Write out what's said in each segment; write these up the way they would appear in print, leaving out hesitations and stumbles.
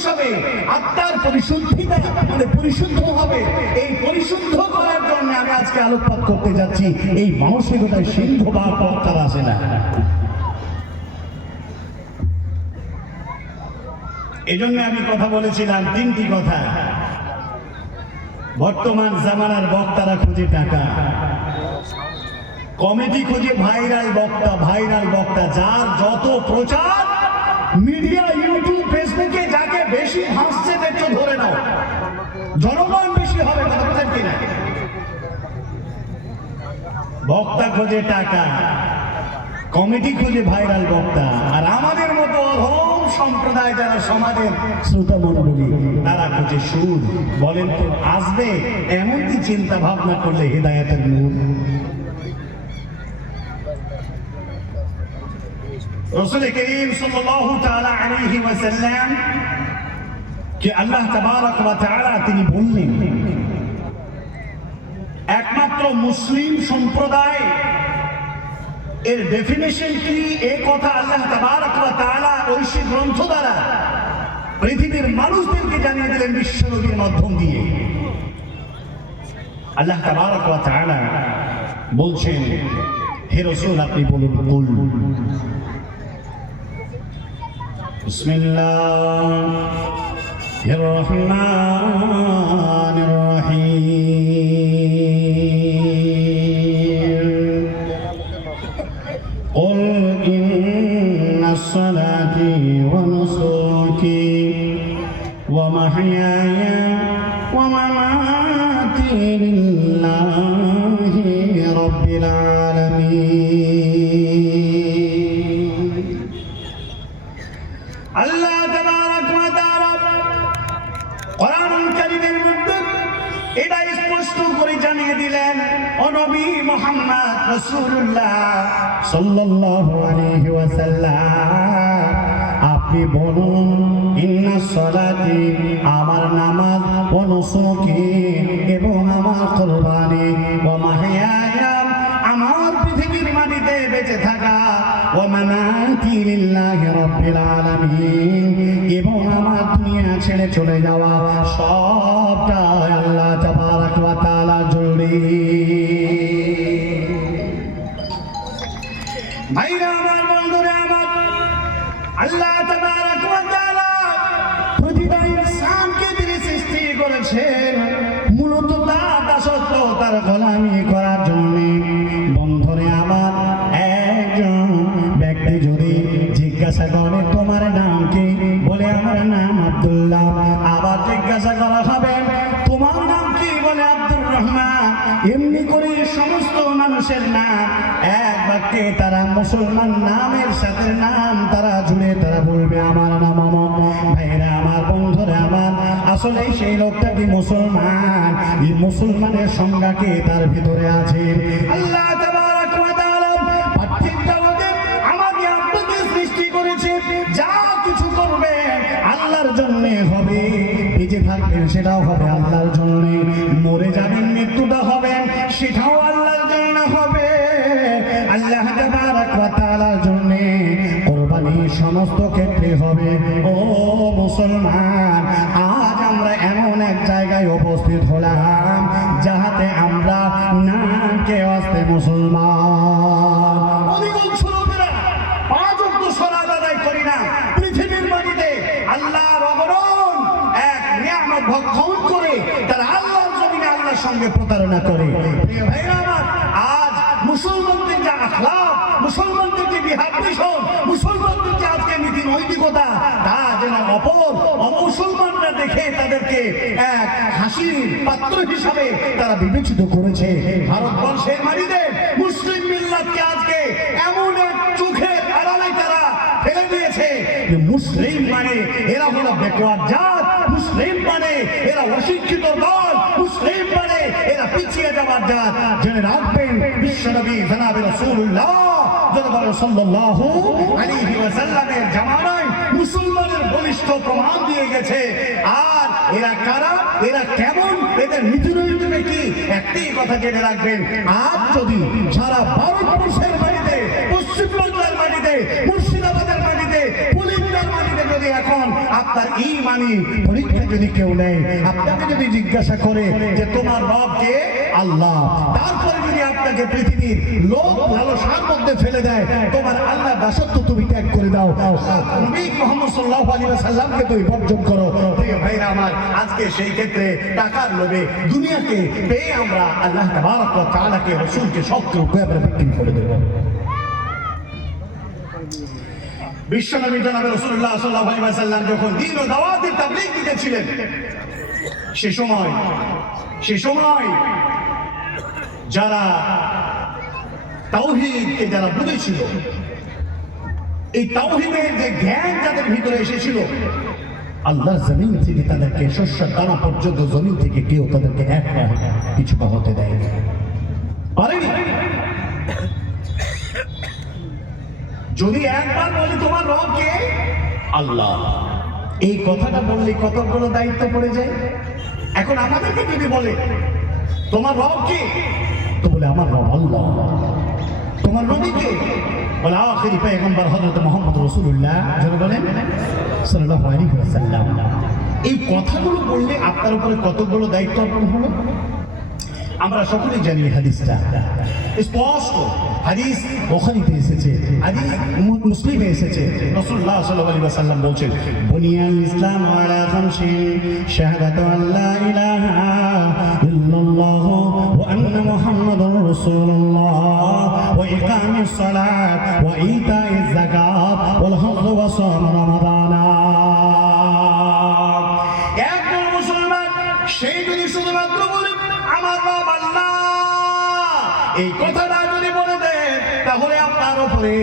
মানুষ হবে, আত্মার পরিশুদ্ধিতা মানে পরিশুদ্ধ হবে। এই পরিশুদ্ধ করার জন্য আমি আজকে আলোকপাত করতে যাচ্ছি। এই মানসিকতায় সিংহভাগ বক্তারা আসে না। এই জন্য আমি কথা বলেছিলাম তিনটি কথা। বর্তমান জামানার বক্তারা খুঁজে টাকা, কমিটি খুঁজে ভাইরাল বক্তা, যার যত প্রচার মিডিয়া, ইউটিউব, ফেসবুকে যাকে বেশি হাসছে দেখছো ধরে নাও, জনগণ বেশি হবে। কথা বুঝেন কিনা? বক্তা খুঁজে টাকা, কমিটি খুঁজে ভাইরাল বক্তা, আর আমাদের মতো অধম সম্প্রদায় যারা সমাজের শ্রোতা মণ্ডলী তারা খুঁজে সুর। বলেন তো আসবে এমন কি চিন্তা ভাবনা করলে হেদায়েতের নূর? রাসূল করিম সাল্লাল্লাহু তাআলা আলাইহি ওয়াসাল্লাম কে আল্লাহ তাবারক ওয়া তাআলা তিনি বললেন, একমাত্র মুসলিম সম্প্রদায় এর ডেফিনেশন কি, এই কথা আল্লাহ তাবারক ওয়া তাআলা ঐশী গ্রন্থ দ্বারা পৃথিবীর মানুষদেরকে জানিয়ে দিলেন বিশ্বনবীর মাধ্যম দিয়ে। আল্লাহ তাবারক ওয়া তাআলা বলছেন, হে রাসূল আপনি বলুন, কুল বিসমিল্লাহির রহমানির রহিম, قل إن صلاتي ونسكي ومحياي ومماتي لله رب العالمين। আল্লাহ তাবারক ওয়া তাআলা কোরআন কারীমের মধ্যে এটা স্পষ্ট করে জানিয়ে দিলেন, ও নবী মুহাম্মদ রাসূলুল্লাহ সাল্লাল্লাহু আলাইহি ওয়াসাল্লাম আপনি বলুন, ইন্না সলাতি আমার নামাজ, ওয়া নুসুকি এবং আমার কুরবানি, ওয়া মাহইয়ায়া আমার পৃথিবীর মাটিতে বেঁচে থাকা, ওয়া মামাতি লিল্লাহি রাব্বিল আলামিন এবং আমার দুনিয়া ছেড়ে চলে যাওয়া সবটা আল্লাহ তাবারক ওয়া তাআলা জুড়ে। ভাইরা আমার, বন্ধুরা আমার, আল্লাহ তাবারক ওয়া তাআলা প্রতিটা ইনসানকে তিনি সৃষ্টি করেছেন মূলত তার দাসত্ব, তার গোলামি করার জন্য। বন্ধুরে আমার, একজন ব্যক্তি যদি জিজ্ঞাসা করে তোমার নাম কি, বলে আমার নাম আব্দুল্লাহ। আবার জিজ্ঞাসা করা হবে তোমার নাম কি, বলে আব্দুর রহমান। এমনি করে সমস্ত মানুষের নাম এক বাক্যে তারা মুসলমান নামের সাথে নাম তারা জুড়ে তারা বলবে আমার নাম অমুক। ভাইরা আমার, বন্ধুরা আমার, আসলে সেই লোকটা কি মুসলমান? এই মুসলমানের সংজ্ঞা কি তার ভিতরে আছে? আল্লাহ তাবারক ওয়া তাআলা পার্থিব জগতে আমাকে আপনাকে সৃষ্টি করেছে, যা কিছু করবে আল্লাহর জন্য হবে, বেঁচে থাকবেন সেটাও হবে আল্লাহর জন্য, মরে যাবেন মৃত্যুটা হবে সেটাও আল্লাহর জন্য হবে। আল্লাহ তাবারক ওয়া তাআলার জন্য কুরবানি সমস্ত ক্ষেত্রে হবে। ও মুসলমান, আজ আমরা এমন এক জায়গায় উপস্থিত হলাম যাহাতে আমরা নামকে আসতে মুসলমান, অধিকাংশ লোকেরা পাঁচ ওয়াক্ত সালাত আদায় করি না। পৃথিবীর মাটিতে আল্লাহর অগণন এক নিয়ামত ভক্ষণ করে তারা আল্লাহর জমিনে আল্লাহর সঙ্গে প্রতারণা করে। প্রিয় ভাইরা আমার, আজ মুসলমানদের যে আখলাক, মুসলমানদের যে বিহার বিষয়, মুসলমানদের যে আজকে নীতি নৈতিকতা, তা যেন অপর অমুসলমানরা দেখে তাদেরকে এক হাসির পাত্র হিসাবে তারা বিবেচিত করেছে। ভারতবর্ষের মাটিতে মুসলিম মিল্লাতকে আজকে এমন এক চোখের আড়ালে তারা ফেলে দিয়েছে যে মুসলিম মানে এরা হলো বেকওয়ার্ড জাত, মুসলিম মানে এরা অশিক্ষিত দল, মুসলিম মানে এরা পিছিয়ে যাওয়ার জাত। জেনে রাখবেন, বিশ্বনবী জনাবে রাসূলুল্লাহ সাল্লাল্লাহু আলাইহি ওয়াসাল্লামের জামানায় মুসলমানের বলিষ্ঠ প্রমাণ দিয়ে গেছে। আর এরা কারা, এরা কেমন, এদের নীতি নৈতিকতা কি, একটি কথা জেনে রাখবেন, আজ যদি সারা ভারতবর্ষের মাটিতে, পশ্চিমবাংলার মাটিতে, মুর্শিদাবাদের মাটিতে, পুলিশদের মাটিতে যদি এখন আপনার ইমানি পরীক্ষা যদি কেউ নেয়, আপনাকে যদি জিজ্ঞাসা করে যে তোমার রব কে? আল্লাহ। তারপরে যদি আপনাকে পৃথিবীর লোভ লালসার মধ্যে ফেলে দেয়, তোমার আল্লাহ দাসত্ব তুমি ত্যাগ করে দাও, নবী মুহাম্মদ সাল্লাল্লাহু আলাইহি ওয়াসাল্লামকে তুমি বর্জন করো। প্রিয় ভাইরা আমার, আজকে সেই ক্ষেত্রে টাকার লোভে দুনিয়াকে পেয়ে আমরা আল্লাহ তাবারক ওয়া তাআলাকে, রাসূলকে সবকে আমরা বিক্রি করে দেব। বিশ্বনবী জনাবে রাসূলুল্লাহ সাল্লাল্লাহু আলাইহি ওয়াসাল্লাম যখন দ্বীন ও দাওয়াতের তাবলীগ দিতেছিলেন, সে সময় যারা তাওহীদকে যারা বুঝেছিল, এই তাওহীদের যে জ্ঞান যাদের ভিতরে এসেছিল, আল্লাহর জমিন থেকে তাদেরকে শস্যের দানা পর্যন্ত জমিন থেকে কেউ তাদেরকে এক কিছু হতে দেয় পারেনি। যদি একবার বলি তোমার রব কে? আল্লাহ, এই কথাটা বললে কতগুলো দায়িত্ব পড়ে যায়। এখন আমাদেরকে যদি বলে তোমার রব কে, তো বলে আমার রব আল্লাহ। তোমার নবী কে? বলে আখিরি পয়গম্বর হযরত মুহাম্মদ রাসূলুল্লাহ সাল্লাল্লাহু আলাইহি ওয়াসাল্লাম। এই কথাগুলো বললে আপনার উপরে কতগুলো দায়িত্ব অর্পণ হলো। আমরা সকলেই জানি হাদিসটা স্পষ্ট, হাদিস বুখারীতে এসেছে, হাদিস মুসলিমে এসেছে। রাসূলুল্লাহ সাল্লাল্লাহু আলাইহি ওয়াসাল্লাম বলেন, বুনিয়াল ইসলাম আলা খামসিন শাহাদাতু আল্লা ইলাহা ইল্লাল্লাহ ওয়া আন্না মুহাম্মাদুর রাসূলুল্লাহ ওয়া ইকামিস সালাত ওয়া ইতাইজ যাকাত ওয়াল হজ্জ ওয়া সাওম রমাদান। একজন মুসলমান সেই যদি শুধুমাত্র বলে আমার রব আল্লাহ, এই কথাটা যদি বলে দেন, তাহলে আপনার উপরে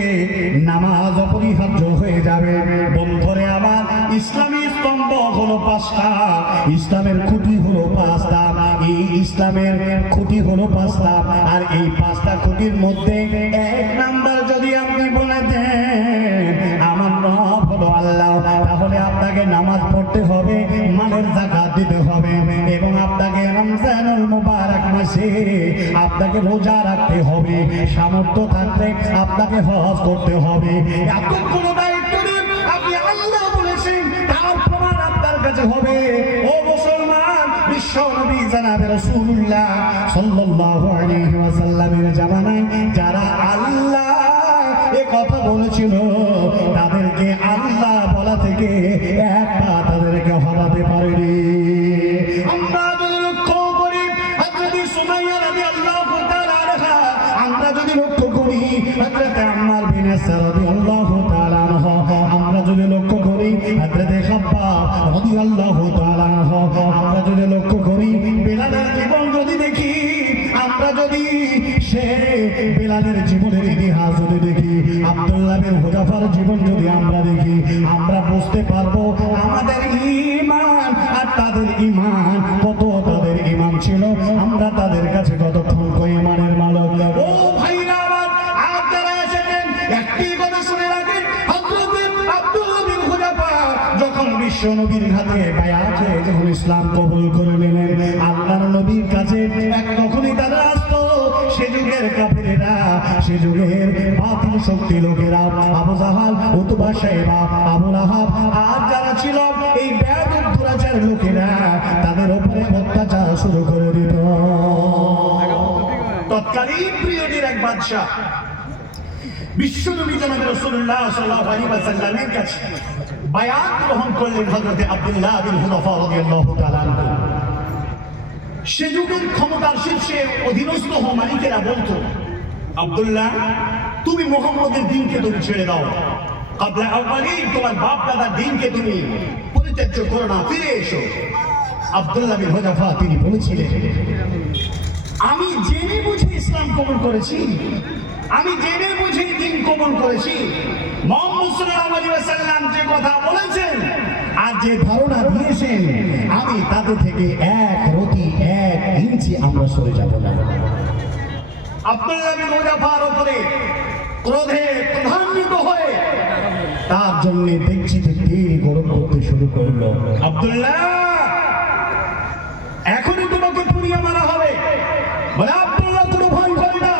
নামাজ অপরিহার্য হয়ে যাবে। বন্ধুরে আমার, ইসলামী স্তম্ভ হলো 5টা, ইসলামের খুঁটি হলো 5টা, এই ইসলামের খুঁটি হলো 5টা। আর এই 5টা খুঁটির মধ্যে 1 নাম্বার যদি আপনি বলে দেন আমার রব হলো আল্লাহ, তাহলে আপনাকে নামাজ পড়তে হবে, মালের যাকাত দিতে হবে, এবং আপনাকে রমজানুল মুবারক মাসে আপনাকে রোজা রাখতে হবে, সামর্থ্য থাকলে আপনাকে হজ করতে হবে। এতগুলো দায়িত্ব নিয়ে আপনি আল্লাহ বলেছেন, তার প্রমাণ আপনার কাছে হবে। ও মুসলমান, বিশ্ব নবী জনাবে রাসূলুল্লাহ সাল্লাল্লাহু আলাইহি ওয়াসাল্লামের জামানায় যারা আল্লাহ এ কথা বলেছিল, তাদেরকে আল্লাহ বলা থেকে একটা তাদেরকে হরাতে পারেনি। আমরা যদি লক্ষ্য করি, হযরত সুমাইয়া রাদিয়াল্লাহু তাআলা আনহা, আমরা যদি লক্ষ্য করি হযরত আম্মার বিন ইয়াসির রাদিয়াল্লাহু তাআলা আনহু, আমরা যদি লক্ষ্য করি হযরত খাব্বাব রাদিয়াল্লাহু তাআলা আনহু, আমরা যদি লক্ষ্য করি বেলালের জীবন যদি দেখি, আমরা যদি সে বেলালের জীবনের ইতিহাস যদি দেখি, আব্দুল্লাহ বিন হুযাফার জীবন যদি আমরা দেখি, আমরা বুঝতে পারবো আমাদের ঈমান আর তাদের ঈমান কত, তাদের ঈমান ছিল আমরা তাদের কাছে কতক্ষণ ঈমানের মালক। ও ভাইরা আমার, আপনারা এসেছেন, একটি কথা শুনে রাখেন, হযরত আব্দুল্লাহ বিন হুযাফা যখন বিশ্ব নবীর হাতে বায়াত হয়ে যখন ইসলাম কবুল করে নিলেন, আল্লাহর নবীর কাছে এক তখনই তারা আসতো সে যুগের কাফেরেরা, সে যুগের বাতিল শক্তি লোকেরা, আবু জাহাল, উতবা, শাইবা, আবু লাহাব আর যারা ছিল এই বেয়াদব দুরাচার লোকেরা, তাদের উপরে অত্যাচার শুরু করে দিত। তৎকালীন পিরিয়ডের এক বাদশা বিশ্বনবী জনাবে রাসূলুল্লাহ সাল্লাল্লাহু আলাইহি ওয়াসাল্লামের কাছে বায়াত গ্রহণ করলেন হযরত আব্দুল্লাহ বিন হুযাফা রাদিয়াল্লাহু তাআলা আনহু। সে যুগের ক্ষমতার শীর্ষে অধীনস্থ মালিকেরা বলতো, আব্দুল্লাহ, তুমি মুহাম্মদের দ্বীনকে তুমি ছেড়ে দাও, কাবলা আউয়ালিন, তোমার বাপ দাদার দ্বীনকে তুমি পরিত্যাজ্য করো না, ফিরে এসো। আব্দুল্লাহ বিন হুযাফা তিনি বলেছিলেন, আমি জেনে বুঝে ইসলাম কবুল করেছি, আমি জেনে বুঝে দ্বীন কবুল করেছি। মুহাম্মদ সাল্লাল্লাহু আলাইহি ওয়াসাল্লাম যে কথা বলেছেন আর যে ধারণা দিয়েছেন, আমি তাতে থেকে 1 ইঞ্চি আমরা সরে যাব না। আব্দুল্লাহ বিন হুযাফার উপরে ক্রোধে প্রধান্বিত হয়ে তার জন্য দেখছিতে তিনি গরম করতে শুরু করলো। আব্দুল্লাহ, এখনই তোমাকে পুড়িয়ে মারা হবে। বলে, আব্দুল্লাহ, কোনো ভয় করি না,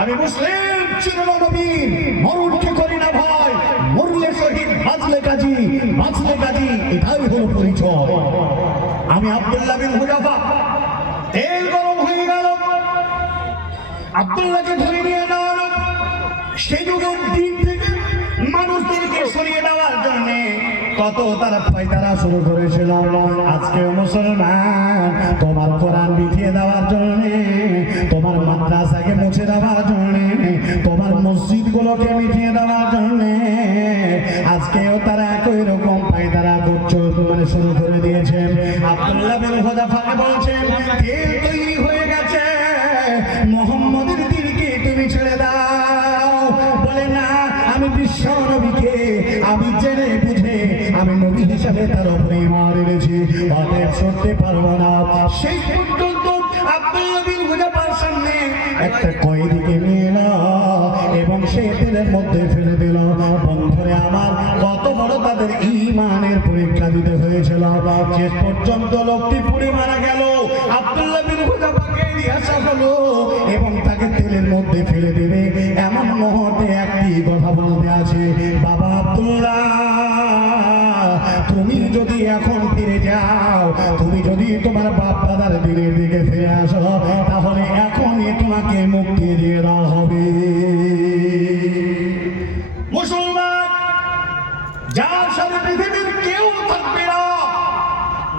আমি মুসলিম চিরনবীর, মরণকে করি না ভয়, মরণ মরলে শহীদ, বাঁচলে কাজী, বাঁচলে কাজী, এটাই হলো পরিচয়। আমি আব্দুল্লাহ বিন হুযাফা, তেল গরম হয়ে গেল, আব্দুল্লাহকে ধরে নিয়ে যাওয়া হলো। সেই যুগের দিন থেকে মানুষদেরকে সরিয়ে দেওয়ার জন্য কত তারা পায়তারা শুরু করেছিল। আজকে মুসলমান তোমার কোরআন বিছিয়ে দেওয়ার জন্য, তোমার মাদ্রাসাকে মুছে দেওয়ার জন্য, তোমার মসজিদ গুলোকে মিটিয়ে দেওয়ার জন্য আজকেও তারা একই রকম পায়তারা করছে, মানে শুরু করে দিয়েছে। আব্দুল্লাহ বিন হুযাফাকে বলছেন, তেল তৈরি হয়ে গেছে, মুহাম্মদের দিনকে তুমি ছেড়ে দাও। বলে না, আমি বিশ্ব নবীকে আমি জেনে বুঝে আমি নবী হিসাবে তার উপরে ঈমান এনেছি, অতএব সরতে পারবো না। সেই পর্যন্ত আব্দুল্লাহ বিন হুযাফার সামনে একটা কয়েদিকে নিয়ে এলো এবং সেই তেলের মধ্যে ফেলে দিল। বন্ধুরে আমার, কত বড় তাদের ঈমানের পরীক্ষা দিতে হয়েছিল। শেষ পর্যন্ত লোকটি পুড়ে মারা গেল। আব্দুল্লাহ বিন হুযাফাকে নিয়ে আসা হলো এবং তাকে তেলের মধ্যে ফেলে দেবে এমন মুহূর্তে একটি কথা বলতে আছে, বাবা আব্দুল্লাহ, তুমি যদি এখন ফিরে যাও, তুমি যদি তোমার বাপ দাদার দিনের দিকে ফিরে আসো, তাহলে এখনই তোমাকে মুক্তি দিয়ে দেওয়া হবে। মুসলমান যার সাথে পৃথিবীর কেউ থাকবে না,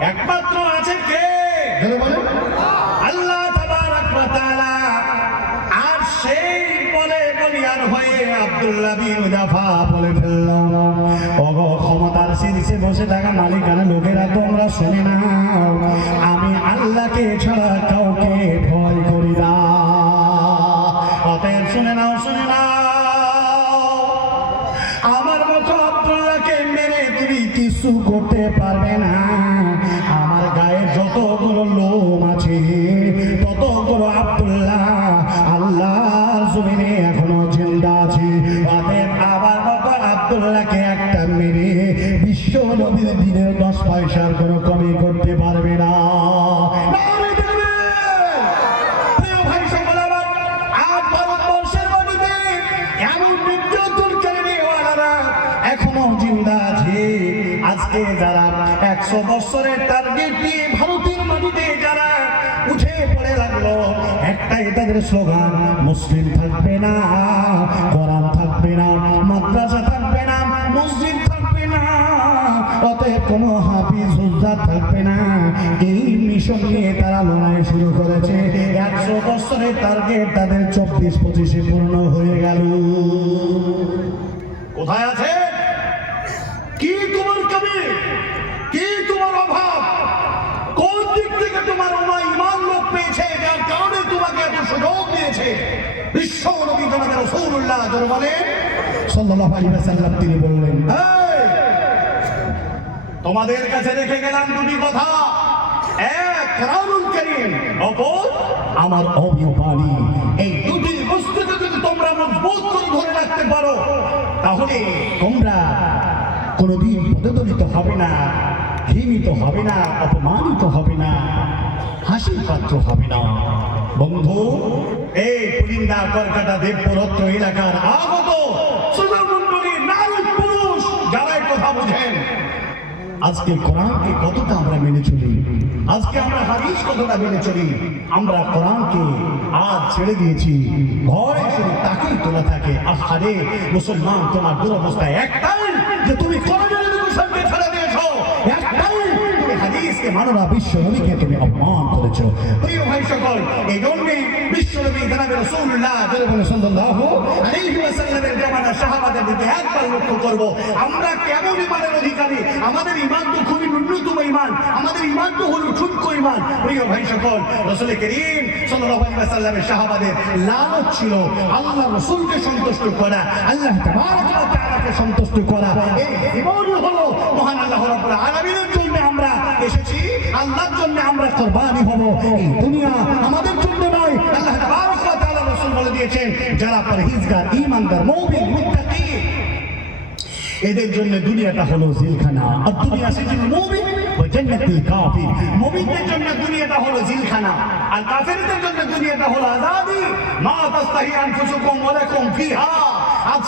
একমাত্র আছে কে? আল্লাহ তাবারক ওয়া তাআলা। আর সেই বলে বলিয়ান হয়ে আব্দুল্লাহ বিন হুযাফা বলে ফেলল, ওগো ক্ষমতার শীর্ষে বসে থাকা মালিকানা লোকেরা, তোমরা শুনে নাও, আমি আল্লাহকে ছাড়া কাউকে ভয় করি না। অতএব শুনে নাও, শুনে নাও, আমার মতো আব্দুল্লাহকে মেরে তুমি কিছু করতে পারবে না। আমার গায়ে যতগুলো লোম আছে ততগুলো আব্দুল্লাহ আল্লাহর জমিনে এখনো জিন্দা আছে। অতএব আমার মতো আব্দুল্লাহকে একটা মেরে বিশ্ব নবীর দিনের 10 পয়সার কোনো কমি করতে পারবে না। এখনো জিন্দা আছে। আজকে যারা 100 বছরের টার্গেট দিয়ে ভারতের মাটিতে যারা উঠে পড়ে লাগলো, একটাই তাদের স্লোগান, মুসলিম থাকবে না, কোরআন থাকবে না, মাদ্রাসা থাকবে না, মসজিদ থাকবে না, অতএব কোনো হাফিজ হুজ্জাত থাকবে না। এই মিশন নিয়ে তারা লড়াই শুরু করেছে। 100 বছরের টার্গেট তাদের 24-25-এ পূর্ণ হয়ে গেল। কোথায় আছে? কি তোমার কমি? কি তোমার অভাব? কোন দিক থেকে তোমার ঈমান লোক পেয়েছে, যার কারণে তোমাকে এত সুযোগ দিয়েছে? বিশ্ব নবী জনাবে রাসূলুল্লাহ সাল্লাল্লাহু আলাইহি ওয়াসাল্লাম তিনি বললেন, তোমাদের কাছে রেখে গেলাম দুটি কথা, এক কোরআনুল কারীম, অপর আমার অমীয় বাণী। এই দুটি বস্তুকে যদি তোমরা মজবুত করে ধরে রাখতে পারো, তাহলে তোমরা কোনোদিন পদদলিত হবে না, ঘৃণিত হবে না, অপমানিত হবে না, হাসির পাত্র হবে না। বন্ধু, এই পুলিন্দা করকাটা দেবপুরত্ব এলাকার আগত শ্রোতামণ্ডলী, নারী পুরুষ যারা কথা বুঝেন, আজকে কোরআনকে কতটা আমরা মেনে চলি, আজকে আমরা হাদিস কতটা মেনে চলি। আমরা কোরআনকে আজ ছেড়ে দিয়েছি, ঘরে শুধু তাকেই তোলা থাকে। আহারে মুসলমান, তোমার দুরবস্থায় একটাই যে তুমি কোরআনের এডুকেশনকে ছেড়ে দিয়েছো, একটাই তুমি হাদিসকে মানো না, বিশ্ব নবীকে তুমি অপমান করেছো। প্রিয় ভাই সকল, এই জন্যে বিশ্ব নবী জনাবে রাসূলুল্লাহ সাল্লাল্লাহু আলাইহি ওয়াসাল্লামের জামানার সাহাবাদের দিকে একবার লক্ষ্য করব। আমরা কেমন ঈমানের অধিকারী? আমাদের ঈমান তো খুবই ন্যূনতম ঈমান, আমাদের ঈমান তো হলো ছোট্ট ঈমান। প্রিয় ভাই সকল, রাসূল করিম সাল্লাল্লাহু আলাইহি ওয়াসাল্লামের সাহাবাদের লালত ছিল আল্লাহ রাসূলকে সন্তুষ্ট করা, আল্লাহ তাবারক ওয়া তাআলাকে সন্তুষ্ট করা। এই জীবনই হলো মহান আল্লাহ রাব্বুল আলামিনের জন্য আমরা এসেছি, আল্লাহর জন্য আমরা কুরবানি হব। এই দুনিয়া আমাদের জন্য নয়। আল্লাহ তাবারক ওয়া তাআলা রাসূল বলে দিয়েছেন, যারা পরহেজগার, ঈমানদার, মুমিন, মুত্তাকি, এদের জন্য দুনিয়াটা হলো জিলখানা। আর দুনিয়া সিজনুল মুমিন ওয়া জান্নাতুল কাফির। মুমিনদের জন্য দুনিয়াটা হলো জিলখানা, আর কাফিরদের জন্য দুনিয়াটা হলো আযাদি। মা তাস্তাহি আনফুসুকুম ওয়া লাকুম ফিহা। আজ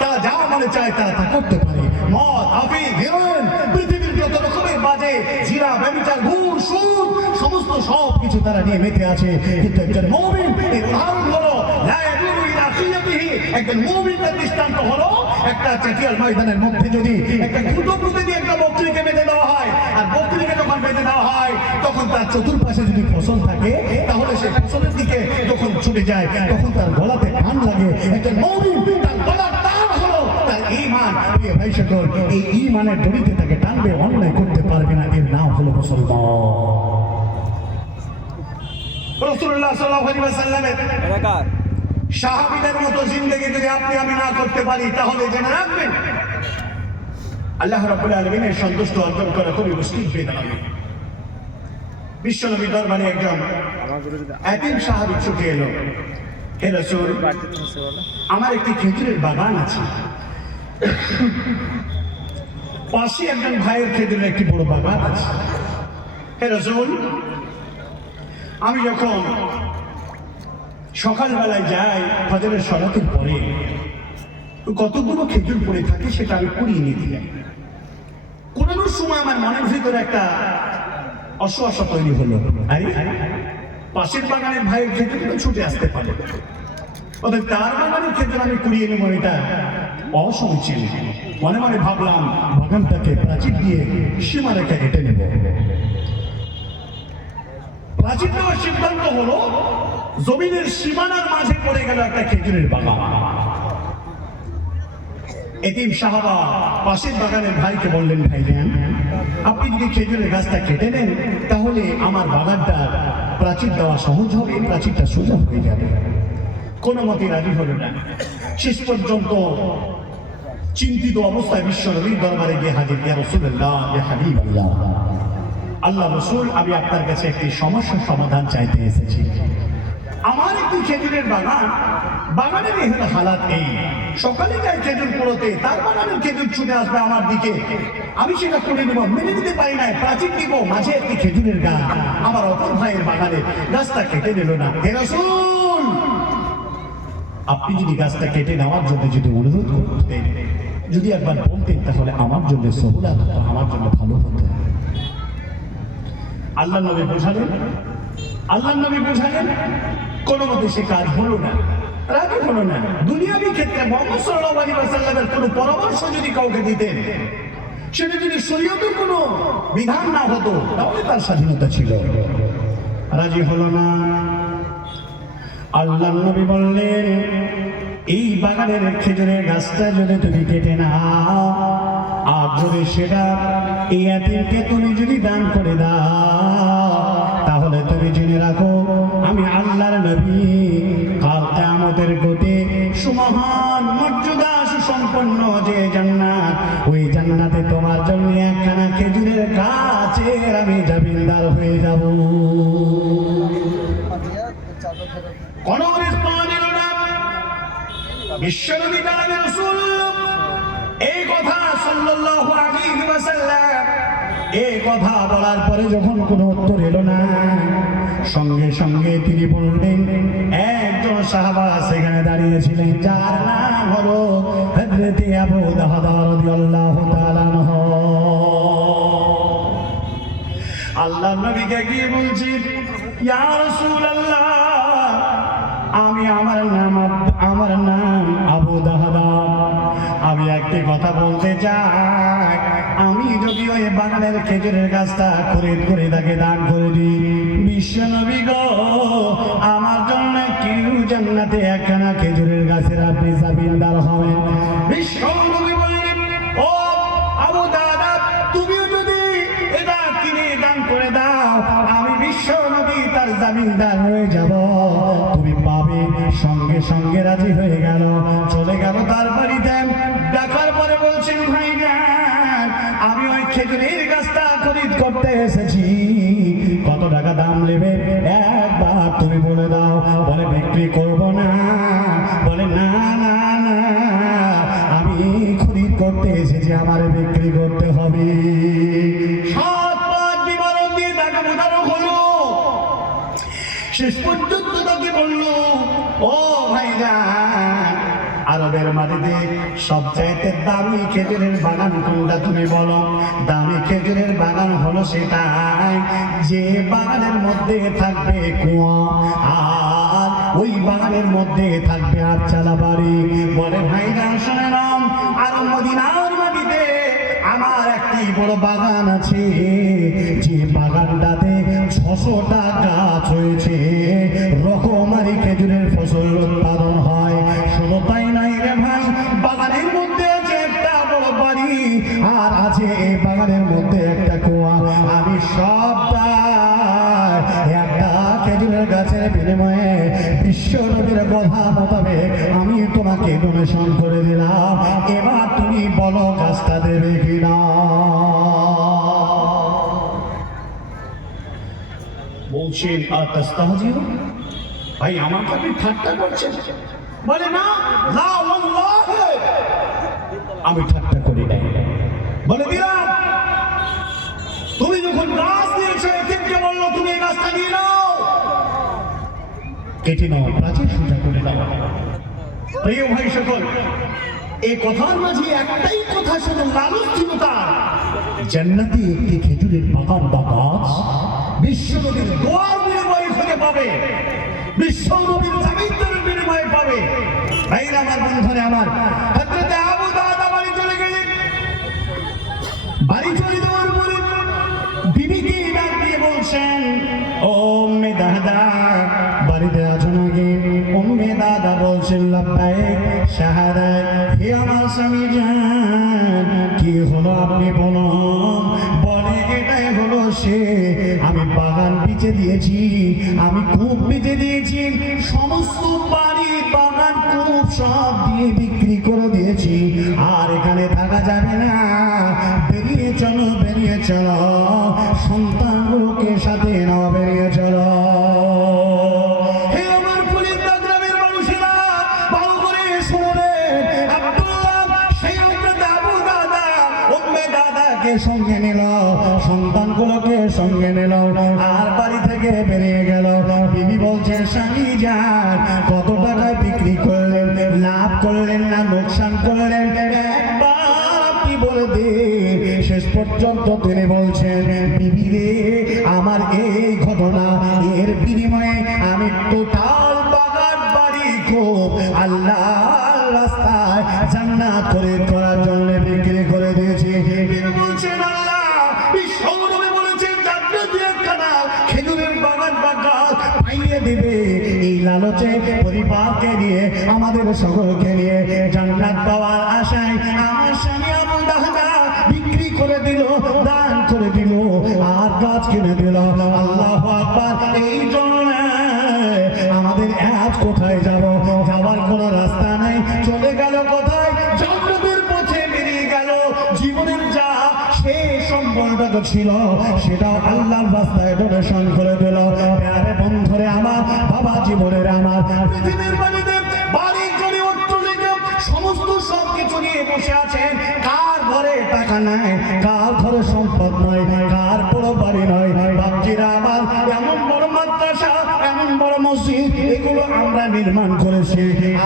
তারা যা মনে চায় তারা তা করতে পারে। মদ, আফিম, হেরোইন, পৃথিবীর যত রকমের বাজে জিনা, ব্যভিচার, ঘুষ, সুদ, সমস্ত সব কিছু তারা নিয়ে মেতে আছে। কিন্তু একজন মুমিন এর উদাহরণ হলো লা ইয়াদুরু ইলা খিয়াতিহি। একজন মুমিনের দৃষ্টান্ত হলো একটা চাটিয়াল ময়দানের মধ্যে যদি একটা খুঁটো পুঁতে দিয়ে একটা বকরিকে বেঁধে দেওয়া হয়, আর বকরিকে যখন বেঁধে দেওয়া হয় তখন তার চতুর্পাশে যদি ফসল থাকে তাহলে সে ফসলের দিকে যখন ছুটে যায় তখন তার গলাতে টান লাগে। একজন মুমিন তার গলার টান হলো তার ঈমান। প্রিয় ভাই সকল, এই ঈমানের দড়িতে তাকে টানবে, অন্যায় করতে পারবে না। এর নাম হলো মুসলমান। রাসূলুল্লাহ সাল্লাল্লাহু আলাইহি ওয়াসাল্লামের সাহাবীদের মতো জিন্দেগি যদি আপনি আমি না করতে পারি তাহলে জেনে রাখবেন আল্লাহ রাব্বুল আলামিনের সন্তুষ্ট অর্জন করা খুবই মুশকিল হয়ে দাঁড়াবে। বিশ্বনবী দরবারে একজন এতিম সাহাবী ছুটে এলো, হে রাসূল, আমার একটি খেজুরের বাগান আছে, পাশে একজন ভাইয়ের খেজুরের একটি বড় বাগান আছে। হে রাসূল, আমি যখন সকালবেলায় যাই ফজরের সালাতের পরে কতগুলো খেজুর পড়ে থাকে সেটা আমি কুড়িয়ে নিয়ে যাই। কোনোর সময় আমার মনের ভিতরে একটা অসুয়াশা তৈরি হলো, আরে পাশের বাগানের ভাইয়ের খেজুর তো ছুটে আসতে পারে, অর্থাৎ তার বাগানের খেজুর আমি কুড়িয়ে নেবো, এটা অসমীচীন। মনে মনে ভাবলাম বাগানটাকে প্রাচীর দিয়ে সীমা রেখা কেটে নেব। প্রাচীর দেওয়ার সিদ্ধান্ত হলো, জমিনের সীমানার মাঝে পড়ে গেল একটা খেজুরের বাগান। এতিম সাহাবা পাশের বাগানের ভাইকে বললেন, ভাইজান, আপনি যদি খেজুরের গাছটা কেটে নেন তাহলে আমার বাগানটা প্রাচীর দেওয়া সহজ হবে, প্রাচীরটা সোজা হয়ে যাবে। কোনো মতে রাজি হলো না। শেষ পর্যন্ত চিন্তিত অবস্থায় বিশ্বনবীর দরবারে গিয়ে হাজির, ইয়া রাসূলুল্লাহ, ইয়া হাবিবাল্লাহ, আল্লাহ রাসূল, আমি আপনার কাছে একটি সমস্যার সমাধান চাইতে এসেছি। আমার একটি খেজুরের বাগান, বাগানের এই হালাত এই, সকালে যাই খেজুর কুড়োতে, তার বাগানের খেজুর ছুটে আসবে আমার দিকে, আমি সেটা করে নেব, মেনে নিতে পারি না, প্রাচীর দিব, মাঝে একটি খেজুরের গাছ, আমার অপর ভাইয়ের বাগানের গাছটা কেটে নিল না। হে রাসূল, আপনি যদি গাছটা কেটে নেওয়ার জন্য যদি অনুরোধ করতেন, যদি একবার বলতেন তাহলে আমার জন্য সহুলাত হতো, আমার জন্য ভালো হতো। আল্লাহ নবী বোঝালেন, কোনো মতে সে কাজ হলো না, রাজি হলো না। দুনিয়াবি ক্ষেত্রে মুহাম্মদ সাল্লাল্লাহু আলাইহি ওয়াসাল্লামের কোনো পরামর্শ যদি কাউকে দিতেন, সেটা যদি শরীয়তের কোনো বিধান না হতো তাহলে তার স্বাধীনতা ছিল, রাজি হলো না। আল্লাহ নবী বললেন, এই বাগানের খেজুরের গাছটা যদি তুমি কেটে নাও, আর যদি সেটা এই এতিমকে তুমি যদি দান করে দাও, তাহলে তুমি জেনে রাখো আমি আল্লাহর নবী কাল কিয়ামতের কোটে সুমহান মর্যাদা সুসম্পন্ন যে জান্নাত, ওই জান্নাতে তোমার জন্য একখানা খেজুরের গাছের আমি জামিনদার হয়ে যাব। কোন রেসপন্স দিল না বিশ্বনবী কালামে রাসূল। এই কথা সাল্লাল্লাহু আলাইহি ওয়াসাল্লাম, এই কথা বলার পরে যখন কোনো উত্তর এলো না, সঙ্গে সঙ্গে তিনি বললেন, একজন সাহাবা সেখানে দাঁড়িয়েছিলেন, যার নাম হলো হযরত আবু দাহদা রাদিয়াল্লাহু তাআলা আনহু। আল্লাহ নবীকে গিয়ে বলছি, ইয়া রাসূলুল্লাহ, আমি আমার নাম আবু দাহদা, আমি একটি কথা বলতে চাই, আমি যদি ওই বাগানের খেজুরের গাছটা খরিদ করে তাকে দান করে দিই, বিশ্বনবী গো, আমার জন্য কেউ জান্নাতে একখানা খেজুরের গাছের আপনি জামিনদার হবেন। বিশ্বনবী বললেন, ও আবু দাহদা, তুমিও যদি এটা কিনে দান করে দাও, আমি বিশ্বনবী তার জামিনদার হয়ে যাব, তুমি পাবে। সঙ্গে সঙ্গে রাজি হয়ে গেল, চলে গেল তার বাড়িতে। দেখার পরে বলছেন, ভাইজান, আমি ওই খেজুরের গাছটা খরিদ করতে এসেছি, কত টাকা দাম নেবে একবার তুমি বলে দাও। বলে, বিক্রি করব না। বলে, না না না, আমি খরিদ করতে এসেছি, আমার বিক্রি করতে হবে। বিবরণ দিয়ে তাকে বোঝানো হলো। শেষ পর্যন্ত তাকে বলল, ও ভাইজান, আরো আরবের মাটিতে সবচাইতে দামি খেজুরের বাগান কোনটা তুমি বলো? দামি খেজুরের বাগান হলো সেটাই যে বাগানের মধ্যে থাকবে কুয়া, আর ওই বাগানের মধ্যে থাকবে আটচালা বাড়ি। বলে ভাইরা শুনে নাও, আর মদিনার মাটিতে আমার একটি বড় বাগান আছে, যে বাগানটাতে 600টা গাছ হয়েছে, রকমারি খেজুরের ফসল উৎপাদন হয়। শুধু তাই নাই রে ভাই, বাগানের মধ্যে আছে একটা বড় বাড়ি, আর আছে এই বাগানের মধ্যে একটা কুয়া। আমি সবটা একটা খেজুরের গাছের বিনিময়ে বিশ্ব নবীর কথা মোতাবেক আমি তোমাকে ডোনেশন করে দিলাম। এবার তুমি বলো গাছটা দেবে কিনা? বলছেন ভাই আমাকে আপনি ঠাট্টা করছেন? বলে না, লা ওয়াল্লাহি আমি ঠাট্টা করি নাই। বলে দিলাম, তুমি যখন গাছ দিয়েছো এদিকে বললো তুমি এই গাছটা নিয়ে নাও, কেটে নাও, প্রাচীর সোজা করে দাও। প্রিয় ভাই সকল, এই কথার মাঝে একটাই কথা শুধু লালুস ছিল তার, জান্নাতে একটি খেজুরের বাগান বা গাছ বিশ্ব নবীর দোয়ার বিনিময়ে খুঁজে পাবে, বিশ্ব নবীর জামিনের বিনিময়ে পাবে। ভাইরা আমার, বন্ধুরা আমার, হযরত আবু দাদা বাড়ি চলে গেলেন। বাড়ি চলে যাওয়ার পরে বিবিকে ডাক দিয়ে বলছেন, ও উম্মে দাদা বাড়িতে আছো নাকি? উম্মে দাদা বলছেন, লাব্বাইক শাহাদাত। হে আমার স্বামী জান, কি হলো আপনি বলুন। বলে এটাই হলো সে, আমি বাগান বেচে দিয়েছি, আমি খুব বেচে দিয়েছি, সমস্ত বাড়ি বাগান খুব সব দিয়ে বিক্রি করে দিয়েছি, আর এখানে থাকা যাবে না, বেরিয়ে চলো, বেরিয়ে চলো, সন্তানগুলোকে সাথে নাও, বেরিয়ে চলো। হে আমার পুলিশা গ্রামের মানুষেরা, ভালো করে শুনলেন, আব্দুল্লাহ সেই আবু দাদা উম্মে দাদাকে সঙ্গে নিল, সন্তানগুলোকে সঙ্গে নিল, আর বাড়ি থেকে বেরিয়ে গেল। বিবি বলছে, স্বামী যান, কত টাকায় বিক্রি করলেন, লাভ করলেন না লোকসান করলেন, একবার আপনি বলে দিন। শেষ পর্যন্ত তিনি বলছেন, বিবি রে, আমার এই ঘটনা, এর বিনিময়ে আমি টোটাল বাগান বাড়ি খুব আল্লাহর রাস্তায় জান্নাত করে করার জন্য বিক্রি করে দিয়েছি। তিনি বলছেন, আল্লাহ বিশ্ব নবী বলেছেন জান্নাতে একখানা খেজুরের বাগান বা গাছ পাইয়ে দিবে। এই লালচে পরিবারকে নিয়ে, আমাদের সকলকে নিয়ে জান্নাত পাওয়ার আশায় আমার স্বামী আবু দাদা বিক্রি করে দিল, দান করে দিল, আর গাছ কিনে দিল। আল্লাহু আকবার। এই জন্য আমাদের আজ কোথায় যাব? যাওয়ার কোনো রাস্তা নাই, চলে গেল কোথায়? জান্নাতের পথে বেরিয়ে গেল। জীবনের যা শেষ সম্বলটা ছিল সেটাও আল্লাহর রাস্তায় ডোনেশন করে দিল। আরে বন্ধুরে আমার, বাবা জীবনের আমার, পৃথিবীর বাড়িতে বাড়ি গাড়ি অট্টালিকা সমস্ত সব কিছু নিয়ে বসে আছেন, কার ঘরে টাকা নাই, কার ঘরে সম্পদ নয়, কার বড় বাড়ি নয়। বাপজিরা আমার, এমন বড় মাদ্রাসা, এমন বড় মসজিদ, এগুলো আমরা নির্মাণ করেছি,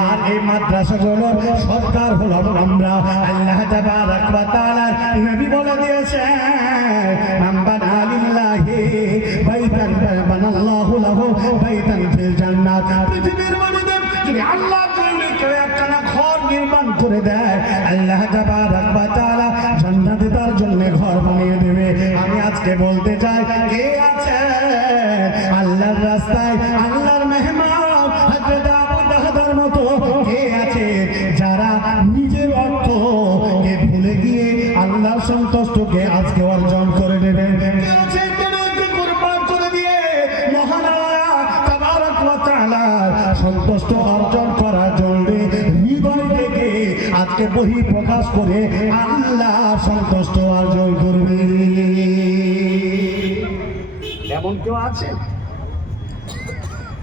আর এই মাদ্রাসাগুলো সরকার হলাম আমরা। আল্লাহ তাবারাক ওয়া তাআলা নবী বলে দিয়েছেন, মান বানা লিল্লাহি বাইতান বানাল্লাহু লাহু বাইতান ফিল জান্নাত। পৃথিবীর মধ্যে যদি আল্লাহ চাইলে কেউ একখানা ঘর নির্মাণ করে দেয়, আল্লাহ তাবারাক ওয়া তাআলা জান্নাতে তার জন্য ঘর বানিয়ে দেবে। আমি আজকে বলতে চাই, কে আছে আল্লাহর রাস্তায়, আল্লাহর মেহমান হযরত আবু দাহদার মতো কে আছে যারা নিজের অর্থকে ভুলে গিয়ে আল্লাহর সন্তুষ্টকে আজকে অর্জন করে নেবে? কে আছে যাদেরকে কুরবান করে দিয়ে মহান আল্লাহ তাবারক ওয়া তাআলা সন্তুষ্ট অর্জন করার জন্য হৃদয় থেকে আজকে বহি প্রকাশ করে আল্লাহ সন্তুষ্ট অর্জন করবে? এমন কেউ আছে?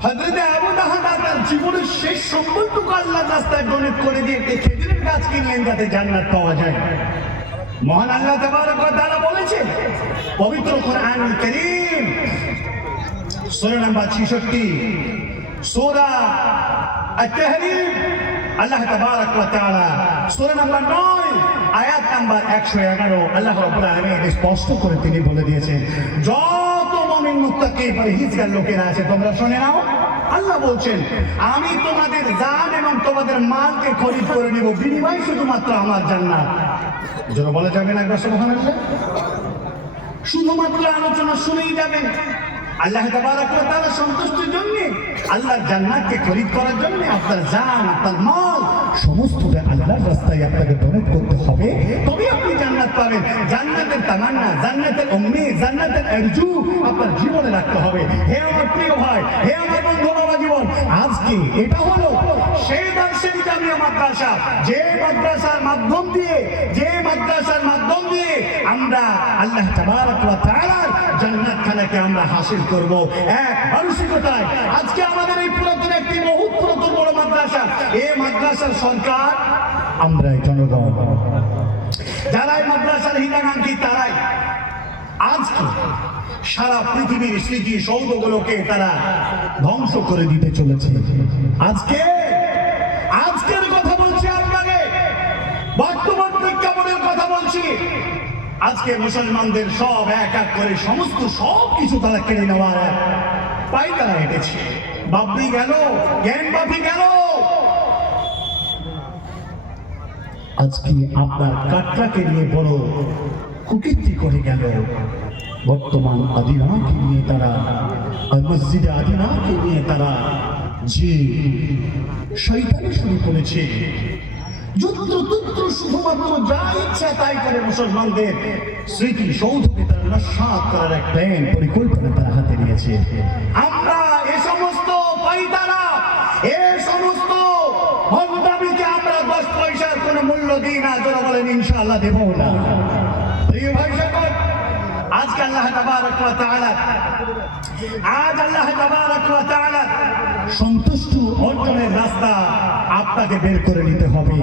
হযরত আবু দাহদা তার জীবনের শেষ সম্বলটুকু আল্লাহর রাস্তায় ডোনেট করে দিয়ে খেজুরের গাছ কিনলেন যাতে জান্নাত পাওয়া যায়। মহান আল্লাহ তাবারক ওয়া তাআলা বলেছেন পবিত্র কোরআনুল কারীম সূরা নম্বর 66, সূরা আত-তাহরীম আল্লাহ তাবারাক ওয়া তাআলা সূরা নাম্বার 9 আয়াত নাম্বার 111 আল্লাহ রাব্বুল আলামিন স্পষ্ট করে তিনি বলে দিয়েছেন, যত মুমিন মুত্তাকি পরহেজগার লোকেরা আছে তোমরা শুনে নাও, আল্লাহ বলছেন আমি তোমাদের জান এবং তোমাদের মালকে খরিদ করে নিব, বিনিময় শুধুমাত্র আমার জান্নাত। যারা বলা যাবে না একবার সুবহানাল্লাহ, শুধুমাত্র আলোচনা শুনেই যাবেন। আল্লাহ তাবারাক ওয়া তাআলা সন্তুষ্টির জন্য আল্লাহর জান্নাতকে খরিদ করার জন্য আপনার জান আপনার মাল সমস্তটা আল্লাহর রাস্তায় আপনাকে ডোনেট করতে হবে, তবে আপনি জান্নাত পাবেন। জান্নাতের তামান্না, জান্নাতের উম্মীদ, জান্নাতের আরজু আপনার জীবনে রাখতে হবে। হে আমার প্রিয় ভাই, হে আমার বন্ধু বাবা জীবন, আজকে এটা হলো সেই দার্শনিক জামিয়া মাদ্রাসা, যে মাদ্রাসার মাধ্যম দিয়ে আমরা আল্লাহ তাবারাক ওয়া তাআলার জান্নাত খানাকে আমরা হাসিল করব। এক মানসিকতায় আজকে আমাদের এই পুরাতন একটি বহুত পুরাতন বড় মাদ্রাসা, এই মাদ্রাসার সরকার আমরাই, জনগণ। যারা এই মাদ্রাসার হিতাকাঙ্ক্ষী তারাই আজকে সারা পৃথিবীর স্মৃতি সৌধগুলোকে তারা ধ্বংস করে দিতে চলেছে। আজকের কথা বলছি আপনাকে, বর্তমান প্রেক্ষাপটের কথা বলছি। আজকে মুসলমানদের সব এক এক করে সমস্ত সব কিছু তারা কেড়ে নেওয়ার পাই তারা হেঁটেছে। বাবরি গেল, জ্ঞান বাপি গেল, আজকে আপনার কাটরাকে নিয়ে বড় কুকীর্তি করে গেল। বর্তমান আদিনাকে নিয়ে তারা, মসজিদে আদিনাকে নিয়ে তারা যে শয়তানি শুরু করেছে, যত্রতত্র শুধুমাত্র যা ইচ্ছা তাই করে মুসলমানদের স্মৃতি সৌধকে তারা নস্যাৎ করার এক প্ল্যান পরিকল্পনা তারা হাতে নিয়েছে। আমরা এ সমস্ত পাইতারা, এ সমস্ত ভণ্ডামিকে আমরা 10 পয়সার কোনো মূল্য দিই না। যারা বলেন ইনশাআল্লাহ দেব না। প্রিয় ভাই সকল, আজকে আল্লাহ তাবারাক ওয়া তাআলা সন্তুষ্ট অর্জনের রাস্তা আপনাকে বের করে নিতে হবে।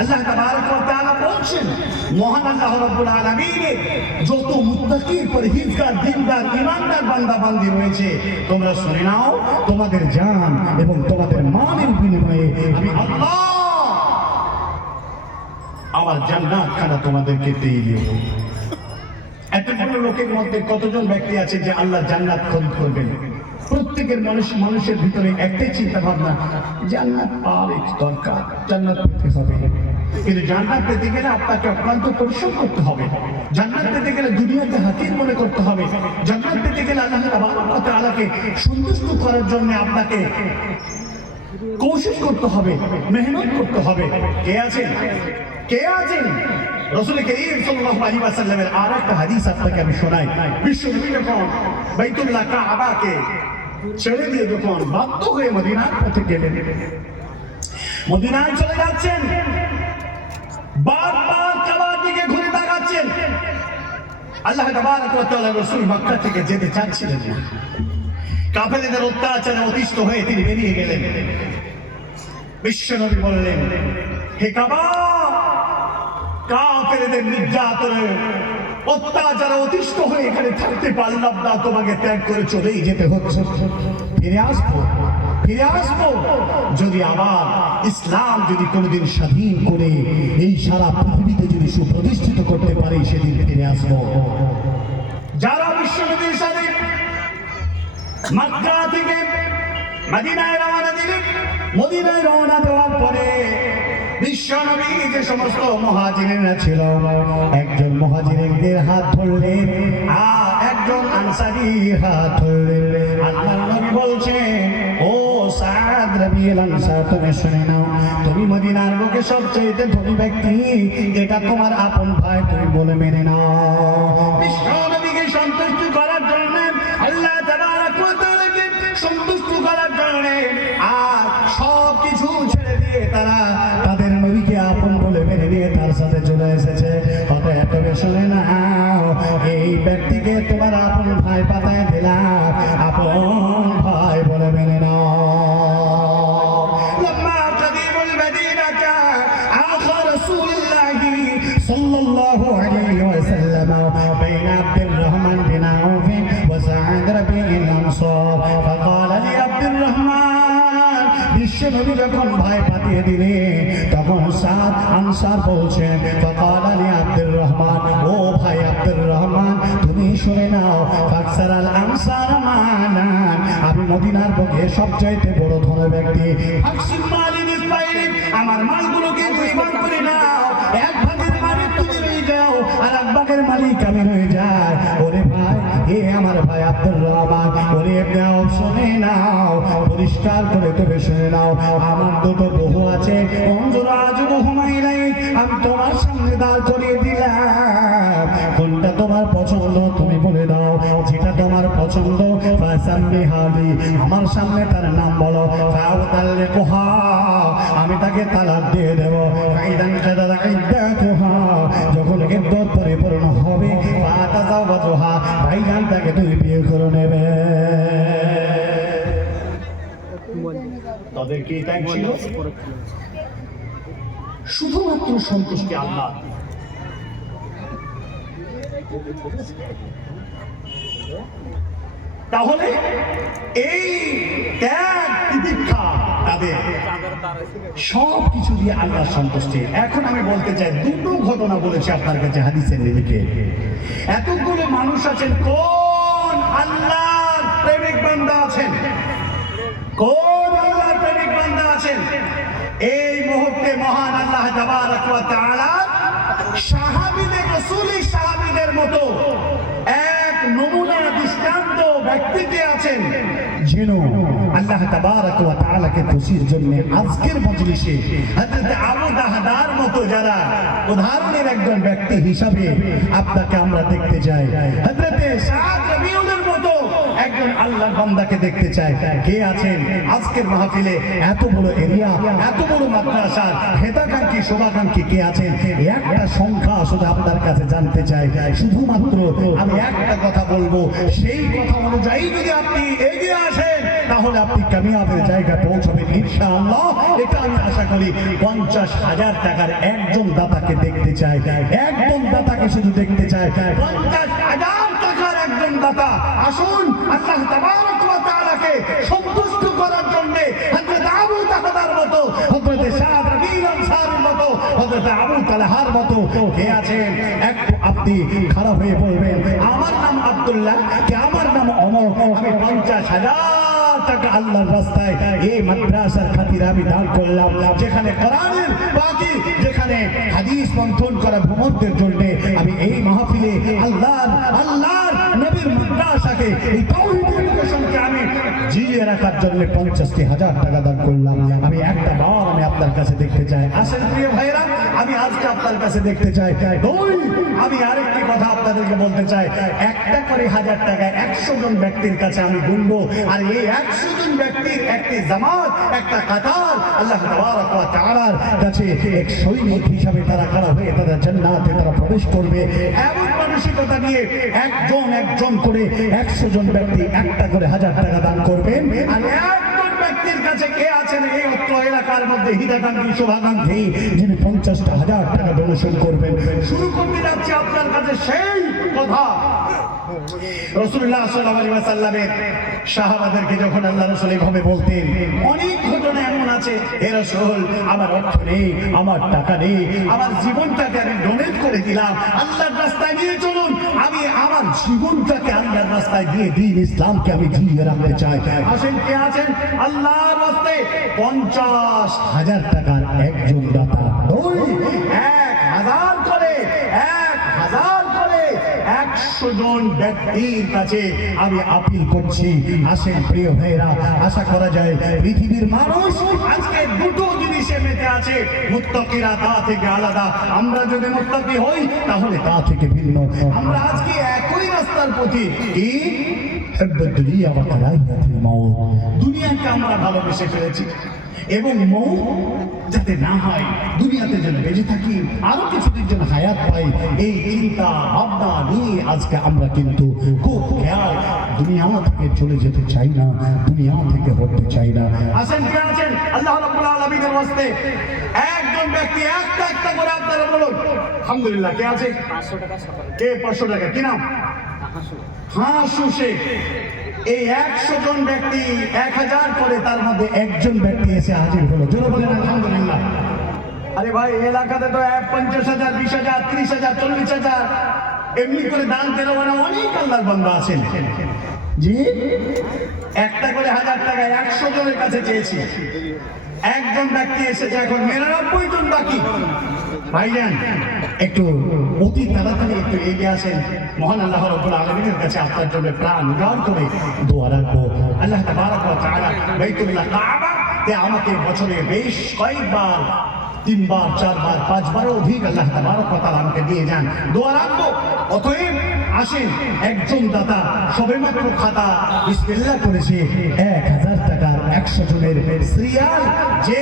আল্লাহ তাবারাক ওয়া তাআলা বলছেন, মহান আল্লাহ রাব্বুল আলামিন যত মুত্তাকি পরহেজগার দিনদার ঈমানদার বান্দা বান্দি রয়েছে তোমরা শুনে নাও, তোমাদের জান এবং তোমাদের মালের বিনিময়ে আমি আল্লাহ আমার জান্নাত খানা তোমাদেরকে দিয়ে দেব। এতগুলো লোকের মধ্যে কতজন ব্যক্তি আছে যে আল্লাহ জান্নাত খরিদ করবেন? প্রত্যেকের মানুষের ভিতরে একটাই চিন্তা ভাবনা, জান্নাত পাওয়ার দরকার, জান্নাত পেতে হবে। কিন্তু জান্নাত পেতে গেলে আপনাকে অক্লান্ত পরিশ্রম করতে হবে। জান্নাত পেতে গেলে দুনিয়াকে হাতির মনে করতে হবে। জান্নাত পেতে গেলে আল্লাহ তাবারাক ওয়া তাআলাকে সন্তুষ্ট করার জন্য আপনাকে কোশিশ করতে হবে, মেহনত করতে হবে। কে আছেন? রাসূল করিম সাল্লাল্লাহু আলাইহি ওয়াসাল্লামের আরেকটা হাদিস আপনাকে আমি শোনাই। বিশ্বনবী যখন বাইতুল্লাহ কাবাকে ছেড়ে দিয়ে যখন বাধ্য হয়ে মদিনার পথে গেলেন, মদিনায় চলে যাচ্ছেন, বারবার কাবার দিকে ঘুরে তাকাচ্ছেন। আল্লাহ তাবারাক ওয়া তাআলা রাসূল মক্কা থেকে যেতে চাচ্ছিলেন না। কাফেরদের অত্যাচারে অতিষ্ঠ হয়ে তিনি বেরিয়ে গেলেন। বিশ্বনবী বললেন, হে কাবা, কাফেরদের নির্যাতনে অত্যাচারে অতিষ্ঠ হয়ে এখানে থাকতে পারলাম না, তোমাকে ত্যাগ করে চলেই যেতে হচ্ছে। ফিরে আসবো যদি আবার ইসলাম যদি কোনোদিন স্বাধীন করে এই সারা পৃথিবীতে যদি সুপ্রতিষ্ঠিত করতে পারে, সেদিন ফিরে আসবো। যারা বিশ্বনবীর সাথে মক্কা থেকে মদিনায় রওনা দিলেন, মদিনায় রওনা দেওয়ার পরে বিশ্বনবী যে সমস্ত মুহাজিরিনরা ছিল, একজন মুহাজিরদের হাত ধরলেন আর একজন আনসারীর হাত ধরলেন। আল্লাহর নবী বলছেন, ও সাদ রাবিল আনসার, তুমি শুনে নাও, তুমি মদিনার বুকে সবচেয়ে ধনী ব্যক্তি, এটা তোমার আপন ভাই, তুমি বলে মেনে নাও। বিশ্বনবীকে সন্তুষ্ট করার জন্য, আল্লাহ তাবারাক ওয়া তাআলাকে সন্তুষ্ট করার জন্য আর সব কিছু ছেড়ে দিয়ে তারা তাদের নবীকে আপন বলে মেনে নিয়ে তার সাথে চলে এসেছে। অতএব তবে শুনে নাও, এই ব্যক্তিকে তোমার আপন ভাই পাতায় দিলাম, আপন ভাই বলে মেনে নাও। لما قدم المدينة آخى رسول الله صلى الله عليه وسلم بين عبد الرحمن بن عوف وسعد ربيع الأنصار فقال لعبد الرحمن, বিশ্বনবী যখন ভাই পাঠিয়ে দিলেন, আনসার বলছেন ফাকাল আলী আব্দুর রহমান, ও ভাই আব্দুর রহমান তুমি শুনে নাও, ফাকসারাল আনসার মানান, আমি মদিনার বুকে সবচাইতে বড় ধনী ব্যক্তি, আকসিম মালি নিসবাইন, আমার মালগুলোকে দুই ভাগ করে নাও, এক ভাগের মালিক তুমি হয়ে যাও আর এক ভাগের মালিক আমি হয়ে যাই। ওরে ভাই, এ আমার ভাই আব্দুর রহমান, ওরে নাও শুনে নাও, পরিষ্কার করে তবে শুনে নাও, আমার দুটো বহু আছে, অঞ্জুরাজ বহুমাইলাই, আমি তোমার সামনে দাঁড় করিয়ে দিলাম, কোনটা তোমার পছন্দ তুমি বলে দাও, যেটা তোমার পছন্দ ফাসাম্মি হালি, আমার সামনে তার নাম বলো, ফাউতাল্লে কোহা, আমি তাকে তালাক দিয়ে দেব, ফাইদান কাদারা ইদ্দাতুহা, যখন ইদ্দত পরিপূর্ণ হবে ফাতাজাওয়াজুহা, ভাইজান তাকে তুমি বিয়ে করে নেবে। তাদের কি তাই ছিল? শুধুমাত্র সন্তুষ্টি আল্লাহ। তাহলে এই ত্যাগ তিতিক্ষা তাদের সব কিছু দিয়ে আল্লাহ সন্তুষ্টি। এখন আমি বলতে চাই, দুটো ঘটনা বলেছি আপনার কাছে হাদিসের নিরিখে। এতগুলো মানুষ আছেন, কোন আল্লাহর প্রেমিক বান্দা আছেন, কোন আল্লাহর প্রেমিক বান্দা আছেন এই মুহূর্তে মহান আল্লাহ তাবারক ওয়া তাআলা সাহাবীদের, রাসূলি সাহাবীদের মতো এক নমুনা দৃষ্টান্ত ব্যক্তিতে আছেন, যেন আল্লাহ তাবারক ওয়া তাআলাকে খুশির জন্য আজকের মজলিসে হযরত আবু দাহদার মতো যারা উদাহরণের একজন ব্যক্তি হিসাবে আপনাকে আমরা দেখতে চাই, হযরত সাদ রবিউলের মতো একজন আল্লাহর বান্দাকে দেখতে চাই। কে আছেন আজকের মাহফিলে? এত বড় এরিয়া, এত বড় মাদ্রাসার হেতাকাঙ্ক্ষী শোভাকাঙ্ক্ষী কে আছেন? একটা সংখ্যা শুধু আপনার কাছে জানতে চাই। শুধুমাত্র আমি একটা কথা বলবো, সেই কথা অনুযায়ী যদি আপনি এগিয়ে আসেন তাহলে আপনি কামিয়াবের জায়গায় পৌঁছবেন ইনশাআল্লাহ। এটা আমি আশা করি। 50,000 টাকার একজন দাতাকে দেখতে চাই, একজন দাতাকে শুধু দেখতে চাই। 50,000 টাকার একজন দাতা আসুন আল্লাহ তাবারক ওয়া তাআলাকে সন্তুষ্ট করার জন্য হযরত আবু তাহদার মতো, হযরত সাদ রবিউল আনসারীর মতো, হযরত আবু তালহার মতো কে আছেন? একটু আপনি খারাপ হয়ে বলবেন, আমার নাম আব্দুল্লাহ, কে আমার নাম অমর, আমি 50,000 টাকা আল্লাহর রাস্তায় এই মাদ্রাসার খাতিরে আমি দান করলাম, যেখানে কোরআনের বাকি, যেখানে হাদিস মন্থন করা ভ্রমণদের জন্য আমি এই মাহফিলে আল্লাহর নবীর মাদ্রাসাকে, এই তাওহীদের লোকেশনকে আমি জিয়ে রাখার জন্য 50,000 টাকা দান করলাম। আমি একটা বার আমি আপনার কাছে দেখতে চাই। আসেন প্রিয় ভাইরা, আমি আজকে আপনার কাছে দেখতে চাই। আমি আরেকটি কথা আপনাদেরকে বলতে চাই, একটা করে 1000 টাকা 100 জন ব্যক্তির কাছে আমি গুনবো, আর এই 100 জন ব্যক্তির একটি জামাত, একটা কাতার আল্লাহ তাবারক ওয়া তাআলার কাছে এক সৈনিক হিসাবে তারা খাড়া হয়ে তারা জান্নাতে তারা প্রবেশ করবে। এমন মানসিকতা নিয়ে একজন করে 100 জন ব্যক্তি একটা করে 1000 টাকা দান করবেন। আর একজন ব্যক্তির কাছে কে আছেন এই অত্র এলাকার মধ্যে হিতাকাঙ্ক্ষী শুভাকাঙ্ক্ষী, যিনি 50,000 টাকা ডোনেশন করবেন? শুরু করতে যাচ্ছি আপনার কাছে সেই কথা। রাসূলুল্লাহ সাল্লাল্লাহু আলাইহি ওয়াসাল্লামের সাহাবাদেরকে যখন আল্লাহ রাসূল এইভাবে বলতেন, অনেক ঘটনা এমন আছে, হে রাসূল আমার অর্থ নেই, আমার টাকা নেই, আমার জীবনটাকে আমি ডোনেট করে দিলাম, আল্লাহর রাস্তায় নিয়ে চলুন, আমি আমার জীবনটাকে আল্লাহর রাস্তায় দিয়ে দিন ইসলামকে আমি জিয়ে রাখতে চাই। আসেন কে আছেন আল্লাহর রাস্তায় 50,000 টাকার একজন দাতা? 1,000 করে 100 জন ব্যক্তির কাছে আমি আপিল করছি। আসেন প্রিয় ভাইরা, আশা করা যায় পৃথিবীর মানুষ আজকে দুটো জিনিসে মেতে আছে, মুত্তাকিরা তা থেকে আলাদা, আমরা যদি মুত্তাকি হই তাহলে তা থেকে ভিন্ন। আমরা আজকে একই রাস্তার প্রতি, কি দুনিয়াকে আমরা ভালোবেসে ফেলেছি এবং মৌত যাতে না হয়, দুনিয়াতে যেন বেঁচে থাকি, আরো কিছুদিন যেন হায়াত পাই, এই চিন্তা ভাবনা নিয়ে আজকে আমরা কিন্তু খুব খেয়াল, দুনিয়া থেকে চলে যেতে চাই না, দুনিয়া থেকে হতে চাই না। আসেন কে আছেন আল্লাহ রাব্বুল আলামিনের ওয়াস্তে একজন ব্যক্তি একটা করে আপনারা বলুন আলহামদুলিল্লাহ। কে আছে? 500 টাকা। কে 500 টাকা? কি নাম? হাসু শেখ। এই 100 জন ব্যক্তি 1000 করে, তার মধ্যে একজন ব্যক্তি এসে হাজির হলো। জোরে বলেন আলহামদুলিল্লাহ। আরে ভাই এলাকাতে তো 50,000, 20,000, 30,000, 40,000 এমনি করে দান দেওয়ানা অনেক আল্লাহর বান্দা আছেন। জি, একটা করে 1000 টাকা 100 জনের কাছে চেয়েছি, একজন ব্যক্তি এসেছে, এখন 99 জন বাকি। ভাইজান একটু অতি তাড়াতাড়ি একটু এগিয়ে আসেন, মহান আল্লাহ রাব্বুল আলামিনের কাছে আপনার জন্য প্রাণ উজাড় করে দোয়া রাখবো। আল্লাহ তাবারক ওয়া তাআলা বাইতুল্লাহ কাবা তে আমাকে বছরে বেশ কয়েকবার, 3 বার, 4 বার, 5 বারও অধিক আল্লাহ তাবারক ওয়া তাআলা আমাকে দিয়ে যান, দোয়া রাখবো। অতএব আসেন, একজন দাতা সবেমাত্র খাতা বিসমিল্লাহ করেছে 1000 টাকার 100 জনের সিরিয়াল যে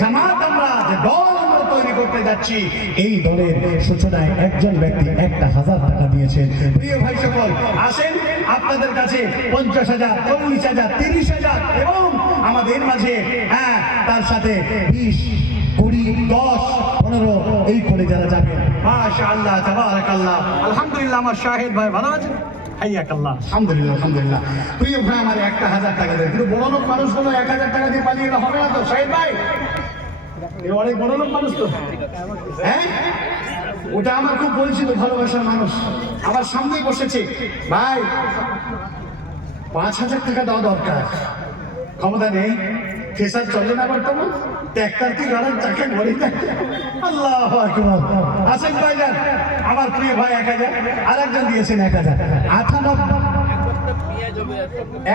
জামাত আমরা, যে দল আমরা তৈরি করতে যাচ্ছি, এই দলের সূচনায় একজন ব্যক্তি 1000 টাকা দিয়েছেন। প্রিয় ভাই সকল, আসেন আপনাদের কাছে 50,000, 40,000, 30,000 এবং আমাদের মাঝে তার সাথে 20, 20, 10, 15 এই করে যারা যাবেন, মাশাআল্লাহ তাবারাকাল্লাহ। আলহামদুলিল্লাহ, আমার শাহিদ ভাই ভালো আছেন? হাইয়াকাল্লাহ। আলহামদুলিল্লাহ, আলহামদুলিল্লাহ। প্রিয় ভাই আমার 1000 টাকা দেন, কিন্তু বড় লোক মানুষগুলো 1000 টাকা দিয়ে পালিয়ে গেলে হবে না তো শাহিদ ভাই? অনেক বড় লোক মানুষ তো, হ্যাঁ ওটা আমার খুব পরিচিত ভালোবাসার মানুষ, আমার সামনেই বসেছে। ভাই 5,000 টাকা দেওয়া দরকার, ক্ষমতা নেই, ফেসার চলে না বর্তমান, ট্যাক্টার কি গাড়ার চাকে ভরে যায়। আল্লাহু আকবার। আসেন ভাইজান, আমার প্রিয় ভাই 1000, আর একজন দিয়েছেন 1000, 98,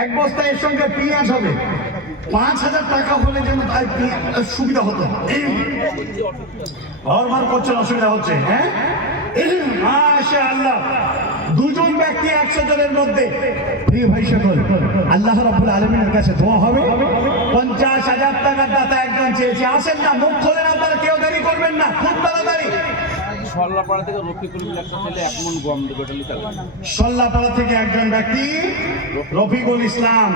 এক বস্তা এর সঙ্গে পেঁয়াজ হবে। 5,000 টাকা হলে যেন তাই সুবিধা হতো। ঘর করছেন, অসুবিধা হচ্ছে, হ্যাঁ মাশাআল্লাহ। 2 জন ব্যক্তি 100 জনের মধ্যে। প্রিয় ভাই সকল, আল্লাহ রাব্বুল আলামিনের কাছে দোয়া হবে। 50,000 টাকার দাতা একজন চেয়েছে, আসেন না, মুখ খোলেন আপনারা, কেউ দেরি করবেন না, খুব তাড়াতাড়ি। সল্লাপাড়া থেকে রফিকুল একটা ছেলে 1 মণ গম দেবে, এটা লিখে দেন। সল্লাপাড়া থেকে একজন ব্যক্তি রফিকুল ইসলাম,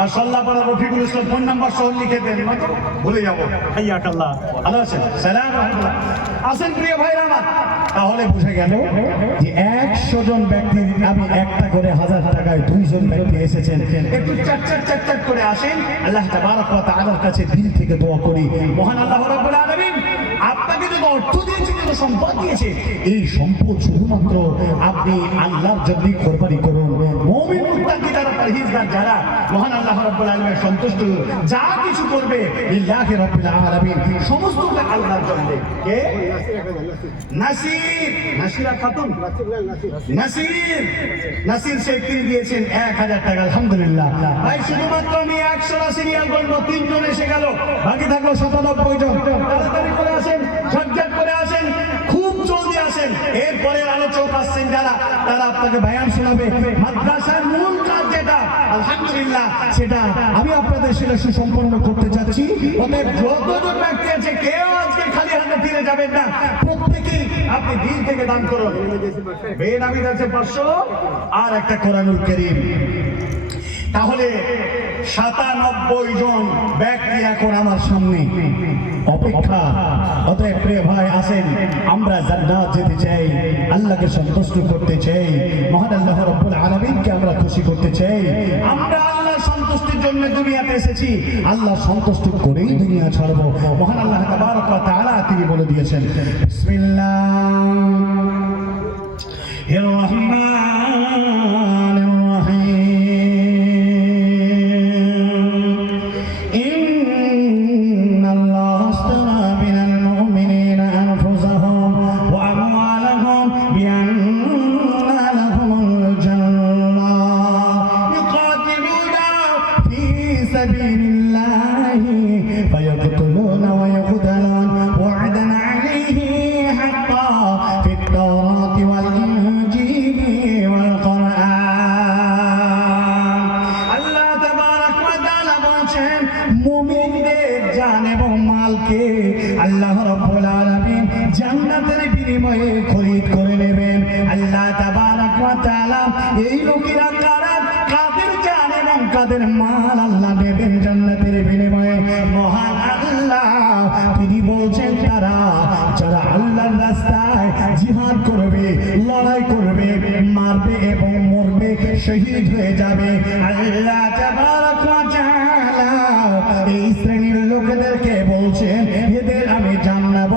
আর সল্লাপাড়া রফিকুল ইসলাম ফোন নাম্বার সহ লিখে দেন, নয়তো ভুলে যাবো। হাইয়াকাল্লাহ, ভালো আছেন? সালাম আলাইকুম। আসেন প্রিয় ভাইরা আমার, তাহলে বুঝে গেল যে 100 জন ব্যক্তি, আমি একটা করে 1000 টাকায় 2 জন ব্যক্তি এসেছেন। একটু চার করে আসেন, আল্লাহ তাবারক ওয়া তাআলার কাছে দিল থেকে দোয়া করি। মহান আল্লাহ রাব্বুল আলামিন আপনাকে যত অর্থ দিয়েছে, যত সম্পদ দিয়েছে, এই সম্পদ শুধুমাত্র আপনি আল্লাহর জন্য কোরবানি করুন। মুমিন মুত্তাকি যারা, পরহেজগার যারা, মহান আল্লাহ রাব্বুল আলামিনের সন্তুষ্ট যা কিছু করবে, লিল্লাহি রাব্বিল আলামিন, সমস্তটা আল্লাহর জন্য। কে? নাসির, নাসিরা খাতুন, নাসির শেখ, তিনি দিয়েছেন 1000 টাকা। আলহামদুলিল্লাহ। ভাই শুধুমাত্র আমি 100 সিরিয়াল বলবো, 3 জন এসে গেল, বাকি থাকলো 97 জন। তাড়াতাড়ি করে আসেন, ঝটঝট করে আসেন, খুব জলদি আসেন। এরপরে আলোচক আসছেন যারা, তারা আপনাকে বয়ান শোনাবে। মাদ্রাসার মূল কাজ যেটা, আলহামদুলিল্লাহ, সেটা আমি আপনাদের সেটা সুসম্পন্ন করতে যাচ্ছি। অতএব যতজন ব্যক্তি আছে, কেউ আজকে খালি হাতে ফিরে যাবেন না, প্রত্যেকেই আপনি দিল থেকে দান করুন। বেনামি আছে 500, আর একটা কোরআনুল কারীম। তাহলে 97 জন ব্যক্তি এখন আমার সামনে অপেক্ষা। অতএব প্রিয় ভাই আসেন, আমরা জান্নাত যেতে চাই, আল্লাহকে সন্তুষ্ট করতে চাই, মহান আল্লাহ রাব্বুল আলামিনকে আমরা খুশি করতে চাই। আমরা আল্লাহর সন্তুষ্টির জন্য দুনিয়াতে এসেছি, আল্লাহ সন্তুষ্ট করেই দুনিয়া ছাড়বো। মহান আল্লাহ তাবারক ওয়া তাআলা তিনি বলে দিয়েছেন, বিসমিল্লাহির রহমানির রহিম, মুমিনদের জান এবং মালকে আল্লাহ রাব্বুল আলামিন জান্নাতের বিনিময়ে খরিদ করে নেবেন। আল্লাহ তাবারক ওয়া তাআলা এই লোকেরা কারা, কাদের জান এবং কাদের মাল আল্লাহ নেবেন জান্নাতের বিনিময়ে? মহান আল্লাহ তিনি বলছেন, তারা যারা আল্লাহর রাস্তায় জিহাদ করবে, লড়াই করবে, মারবে এবং মরবে, শহীদ হয়ে যাবে। আল্লাহ তাবারক ওয়া তাআলা এই শ্রেণীর লোকেদেরকে বলছেন, এদের আমি জান্নাত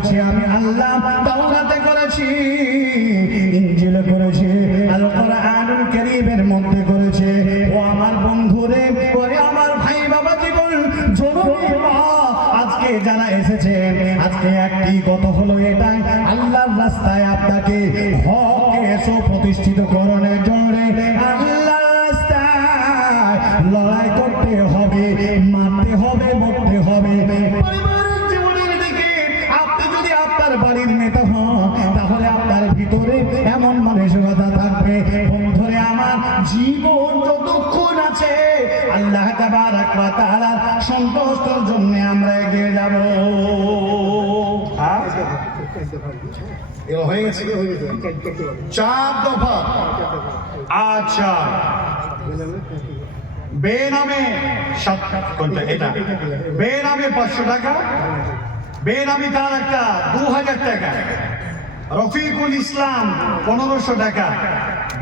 করেছি আমি আল্লাহ, তাওরাতে করেছি, ইনজিলে করেছি, আল কোরআনুল কারীমের মধ্যে করেছে। ও আমার বন্ধুরে, ওরে আমার ভাই বাবা জীবন জননী মা, আজকে জানা এসেছে, আজকে একটি কথা হলো এটাই, আল্লাহর রাস্তায় আপনাকে হকে সুপ্রতিষ্ঠিত করণের জন্য আল্লাহর রাস্তায় লড়াই করতে হবে, মারতে হবে, মরতে হবে। পারিবারিক জীবনের দিকে আপনি যদি আপনার বাড়ির নেতা হন, তাহলে আপনার ভিতরে এমন মানসিকতা থাকবে, বন্ধুরে আমার জীবন যতক্ষণ আছে আল্লাহ তাবারক ওয়া তাআলার সন্তুষ্টির জন্য আমরা এগিয়ে যাব। এগুলো হয়ে গেছে, 4 দফা। আচ্ছা, বেনামে কোনটা এটা, বেনামে 500 টাকা, বেনামি তার একটা 2000 টাকা, রফিকুল ইসলাম 1500 টাকা,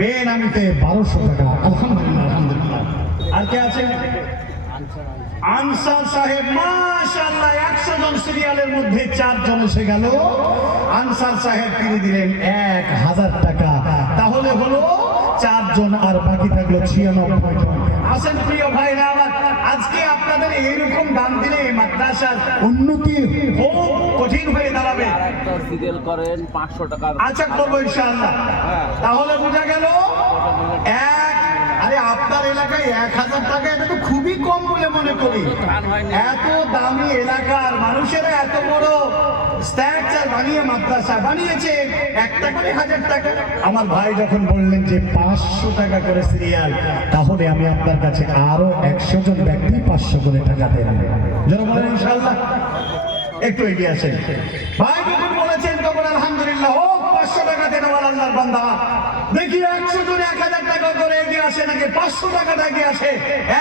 বেনামিতে 1200 টাকা। আলহামদুলিল্লাহ, আলহামদুলিল্লাহ। আর কে আছে? আনসার সাহেব, মাশাআল্লাহ, 100 জন সিরিয়ালের মধ্যে 4 জন এসে গেল। আনসার সাহেব তিনি দিলেন 1000 টাকা, তাহলে হলো 4 জন, আর বাকি থাকলো 96 জন। আসেন প্রিয় ভাইরা আমার, আজকে আপনাদের এইরকম দান দিলে মাদ্রাসার উন্নতি খুব কঠিন হয়ে দাঁড়াবে। আর একটা সিরিয়াল করেন 500 টাকার। আচ্ছা, করবো ইনশাআল্লাহ। তাহলে বোঝা গেল আরে আপনার এলাকায় 1000 টাকা, এটা তো খুবই কম বলে মনে করি। এত দামি এলাকার মানুষেরা এত বড় স্ট্রাকচার বানিয়ে মাদ্রাসা বানিয়েছে, একটা করে 1000 টাকা। আমার ভাই যখন বললেন যে 500 টাকা করে সিরিয়াল, তাহলে আমি আপনার কাছে আরো 100 জন ব্যক্তি 500 করে টাকা দেন। যেন বলেন ইনশাআল্লাহ। একটু এগিয়ে আসেন ভাই, যখন বলেছেন তখন আলহামদুলিল্লাহ। ও 500 টাকা দেন আমার আল্লাহর বান্দা। দেখি 100 জন 1000 টাকা করে এগিয়ে আসে নাকি 500 টাকাটা এগিয়ে আসে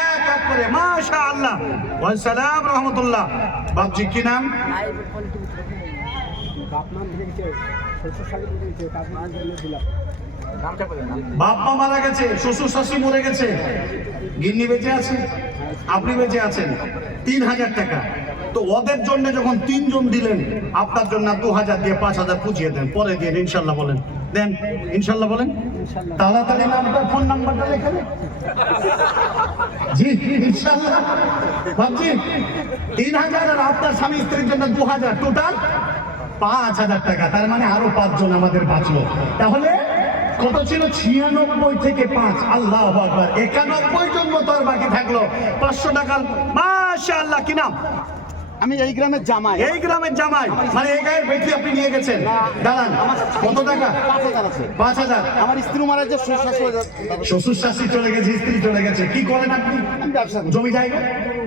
এক এক করে। মাশাআল্লাহ, ওয়া সালাম রাহমাতুল্লাহ। বাপজি কি নাম? বাপ মা মারা গেছে, শ্বশুর শাশুড়ি মরে গেছে, গিন্নি বেঁচে আছে, আপনি বেঁচে আছেন। 3000 টাকা। তো ওদের জন্য যখন 3 জন দিলেন, আপনার জন্য 2000 দিয়ে 5000 পুজিয়ে দেন, পরে দিন ইনশাল্লাহ। বলেন দেন ইনশাল্লাহ, বলেন তাড়াতাড়ি। আপনার ফোন নাম্বারটা লেখা নেই? জি ইনশাল্লাহ। ভাবছি 3000 আর আপনার স্বামী স্ত্রীর জন্য 2000, টোটাল 5000 টাকা। তার মানে আরো 5 জন আমাদের বাঁচলো। তাহলে কত ছিল? 96 থেকে 5। আল্লাহু আকবার। 91 জন মতো আর বাকি থাকলো 500 টাকার। মাশাআল্লাহ। কি নাম? আমি এই গ্রামের জামাই। এই গ্রামের জামাই, মানে এই গায়ের বেটি আপনি নিয়ে গেছেন। দাঁড়ান, কত টাকা? 5000 আছে। 5000। আমার স্ত্রী মারা যে শ্বশুর শাশুড়ি চলে গেছে, স্ত্রী চলে গেছে। কি করেন আপনি? আমি ব্যবসা করি। জমি জায়গা?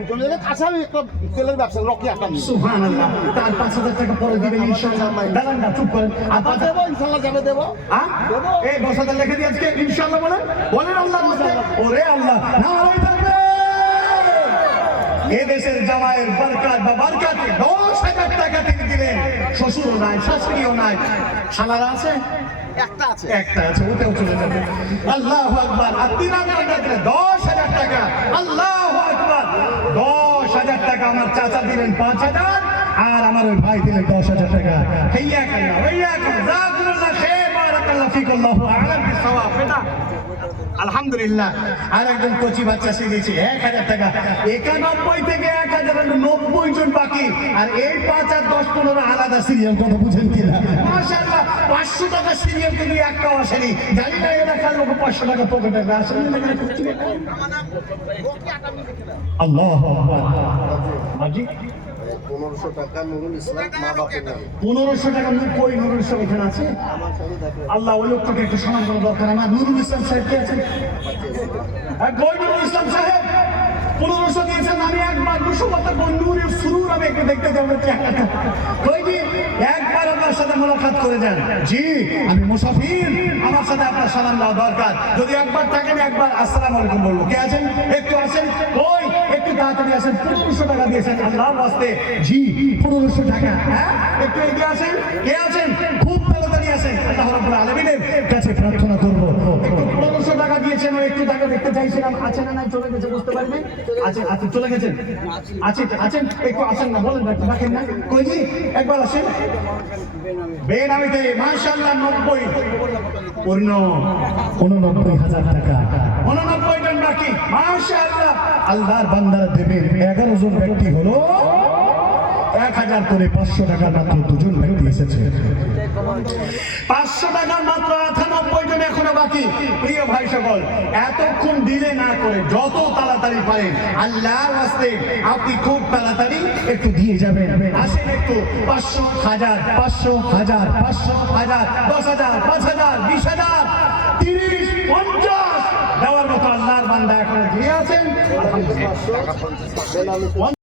জমি জায়গা আছে, আমি একটা তেলের ব্যবসা, রকি একটা নিই। সুবহানাল্লাহ। তার 5000 টাকা পরে দিবেন ইনশাআল্লাহ। দাঁড়ান না, চুপ করেন। আর আবার দেবো ইনশাল্লাহ, যাবে দেবো। হ্যাঁ, এই 10,000 লিখে দিয়ে আজকে ইনশাআল্লাহ বলেন। বলেন আল্লাহর রাস্তায়। ওরে আল্লাহ, নারায়ে তাকবীর। এই দেশের জামাইয়ের বরকত বা বরকতে 10,000 টাকা তিনি দিলেন। শ্বশুরও নাই, শাশুড়িও নাই, শালারা আছে? একটা আছে। একটা আছে, ওতেও চলে যাবে। আল্লাহু আকবার। আর 3000 টাকা, 10,000 টাকা। আল্লাহু আকবার। 10,000 টাকা আমার চাচা দিলেন 5000, আর আমার ওই ভাই দিলেন 10,000 টাকা। হাইয়াকাল্লাহ ওয়াইয়াকুম, জাযাকুল্লাহ খাইর, বারাকাল্লাহ ফিকুম, আল্লাহু আ'লাম বিস-সাওয়াব। বেটা আলহামদুলিল্লাহ। আর একজন কচি বাচ্চা সে দিয়েছে 1000 টাকা। 91 থেকে 1090 জন বাকি। আর এই 5 আর 10, 15 আলাদা সিরিয়াল। কথা বুঝেন কিনা? মাশাআল্লাহ। 500 টাকা সিরিয়াল কিন্তু একটাও আসেনি। জানি না এলাকার লোক 500 টাকা পকেটে আসেনি। আল্লাহু আকবার। আজি 1500 টাকা নুরুল ইসলাম মা বাপের নামে। 1500 টাকা কই? নুরুল ইসলাম এখানে আছে? আল্লাহ, ওই লোকটাকে একটু সম্মান করা দরকার আমার। নুরুল ইসলাম সাহেব কে আছেন? কই নুরুল ইসলাম সাহেব? 1500 দিয়েছেন। আমি একবার 200 টাকা নুরুল সুরুর, আমি একটু দেখতে যাবো চেহারাটা। কই জি, একবার আমার সাথে মোলাকাত করে যান। জি, আমি মুসাফির, আমার সাথে আপনার সালাম দেওয়া দরকার। যদি একবার থাকেন, একবার আসসালামু আলাইকুম বলবো। কে আছেন? একটু আসেন। কই, একটু তাড়াতাড়ি আসেন। 1500 টাকা দিয়েছেন আল্লাহর ওয়াস্তে। জি 1500 টাকা। হ্যাঁ, একটু এগিয়ে আসেন। কে আছেন? খুব খুব তাড়াতাড়ি আসেন। আল্লাহ রাব্বুল আলামিনের কাছে প্রার্থনা করব। একটু 1500 টাকা দিয়েছেন, একটু টাকা দেখতে চাইছিলাম, আছে না নাই চলে গেছে বুঝতে পারিনি। আছে চলে গেছেন, আছেন একটু আসেন না, বলেন না, রাখেন না, কই জি একবার আসেন। বেনামিতে মাশাআল্লাহ 90 পূর্ণ 89,000 টাকা, 89 জন বাকি মাশাআল্লাহ। আল্লাহর বান্দারা দেবেন 11 জন ব্যক্তি হলো 1000 করে 500 টাকা মাত্র 2 জন ব্যক্তি এসেছে। 500 টাকার মাত্র 98 জন এখনো বাকি। প্রিয় ভাই সকল, এতক্ষণ ডিলে না করে যত তাড়াতাড়ি পারেন আল্লাহর ওয়াস্তে আপনি খুব তাড়াতাড়ি একটু দিয়ে যাবেন। আসেন একটু 500 1000 500 1000 500 1000 10,000 5,000 20,000 30 50 দেওয়ার মতো আল্লাহর বান্দা এখনো দিয়ে আছেন। আলহামদুলিল্লাহ।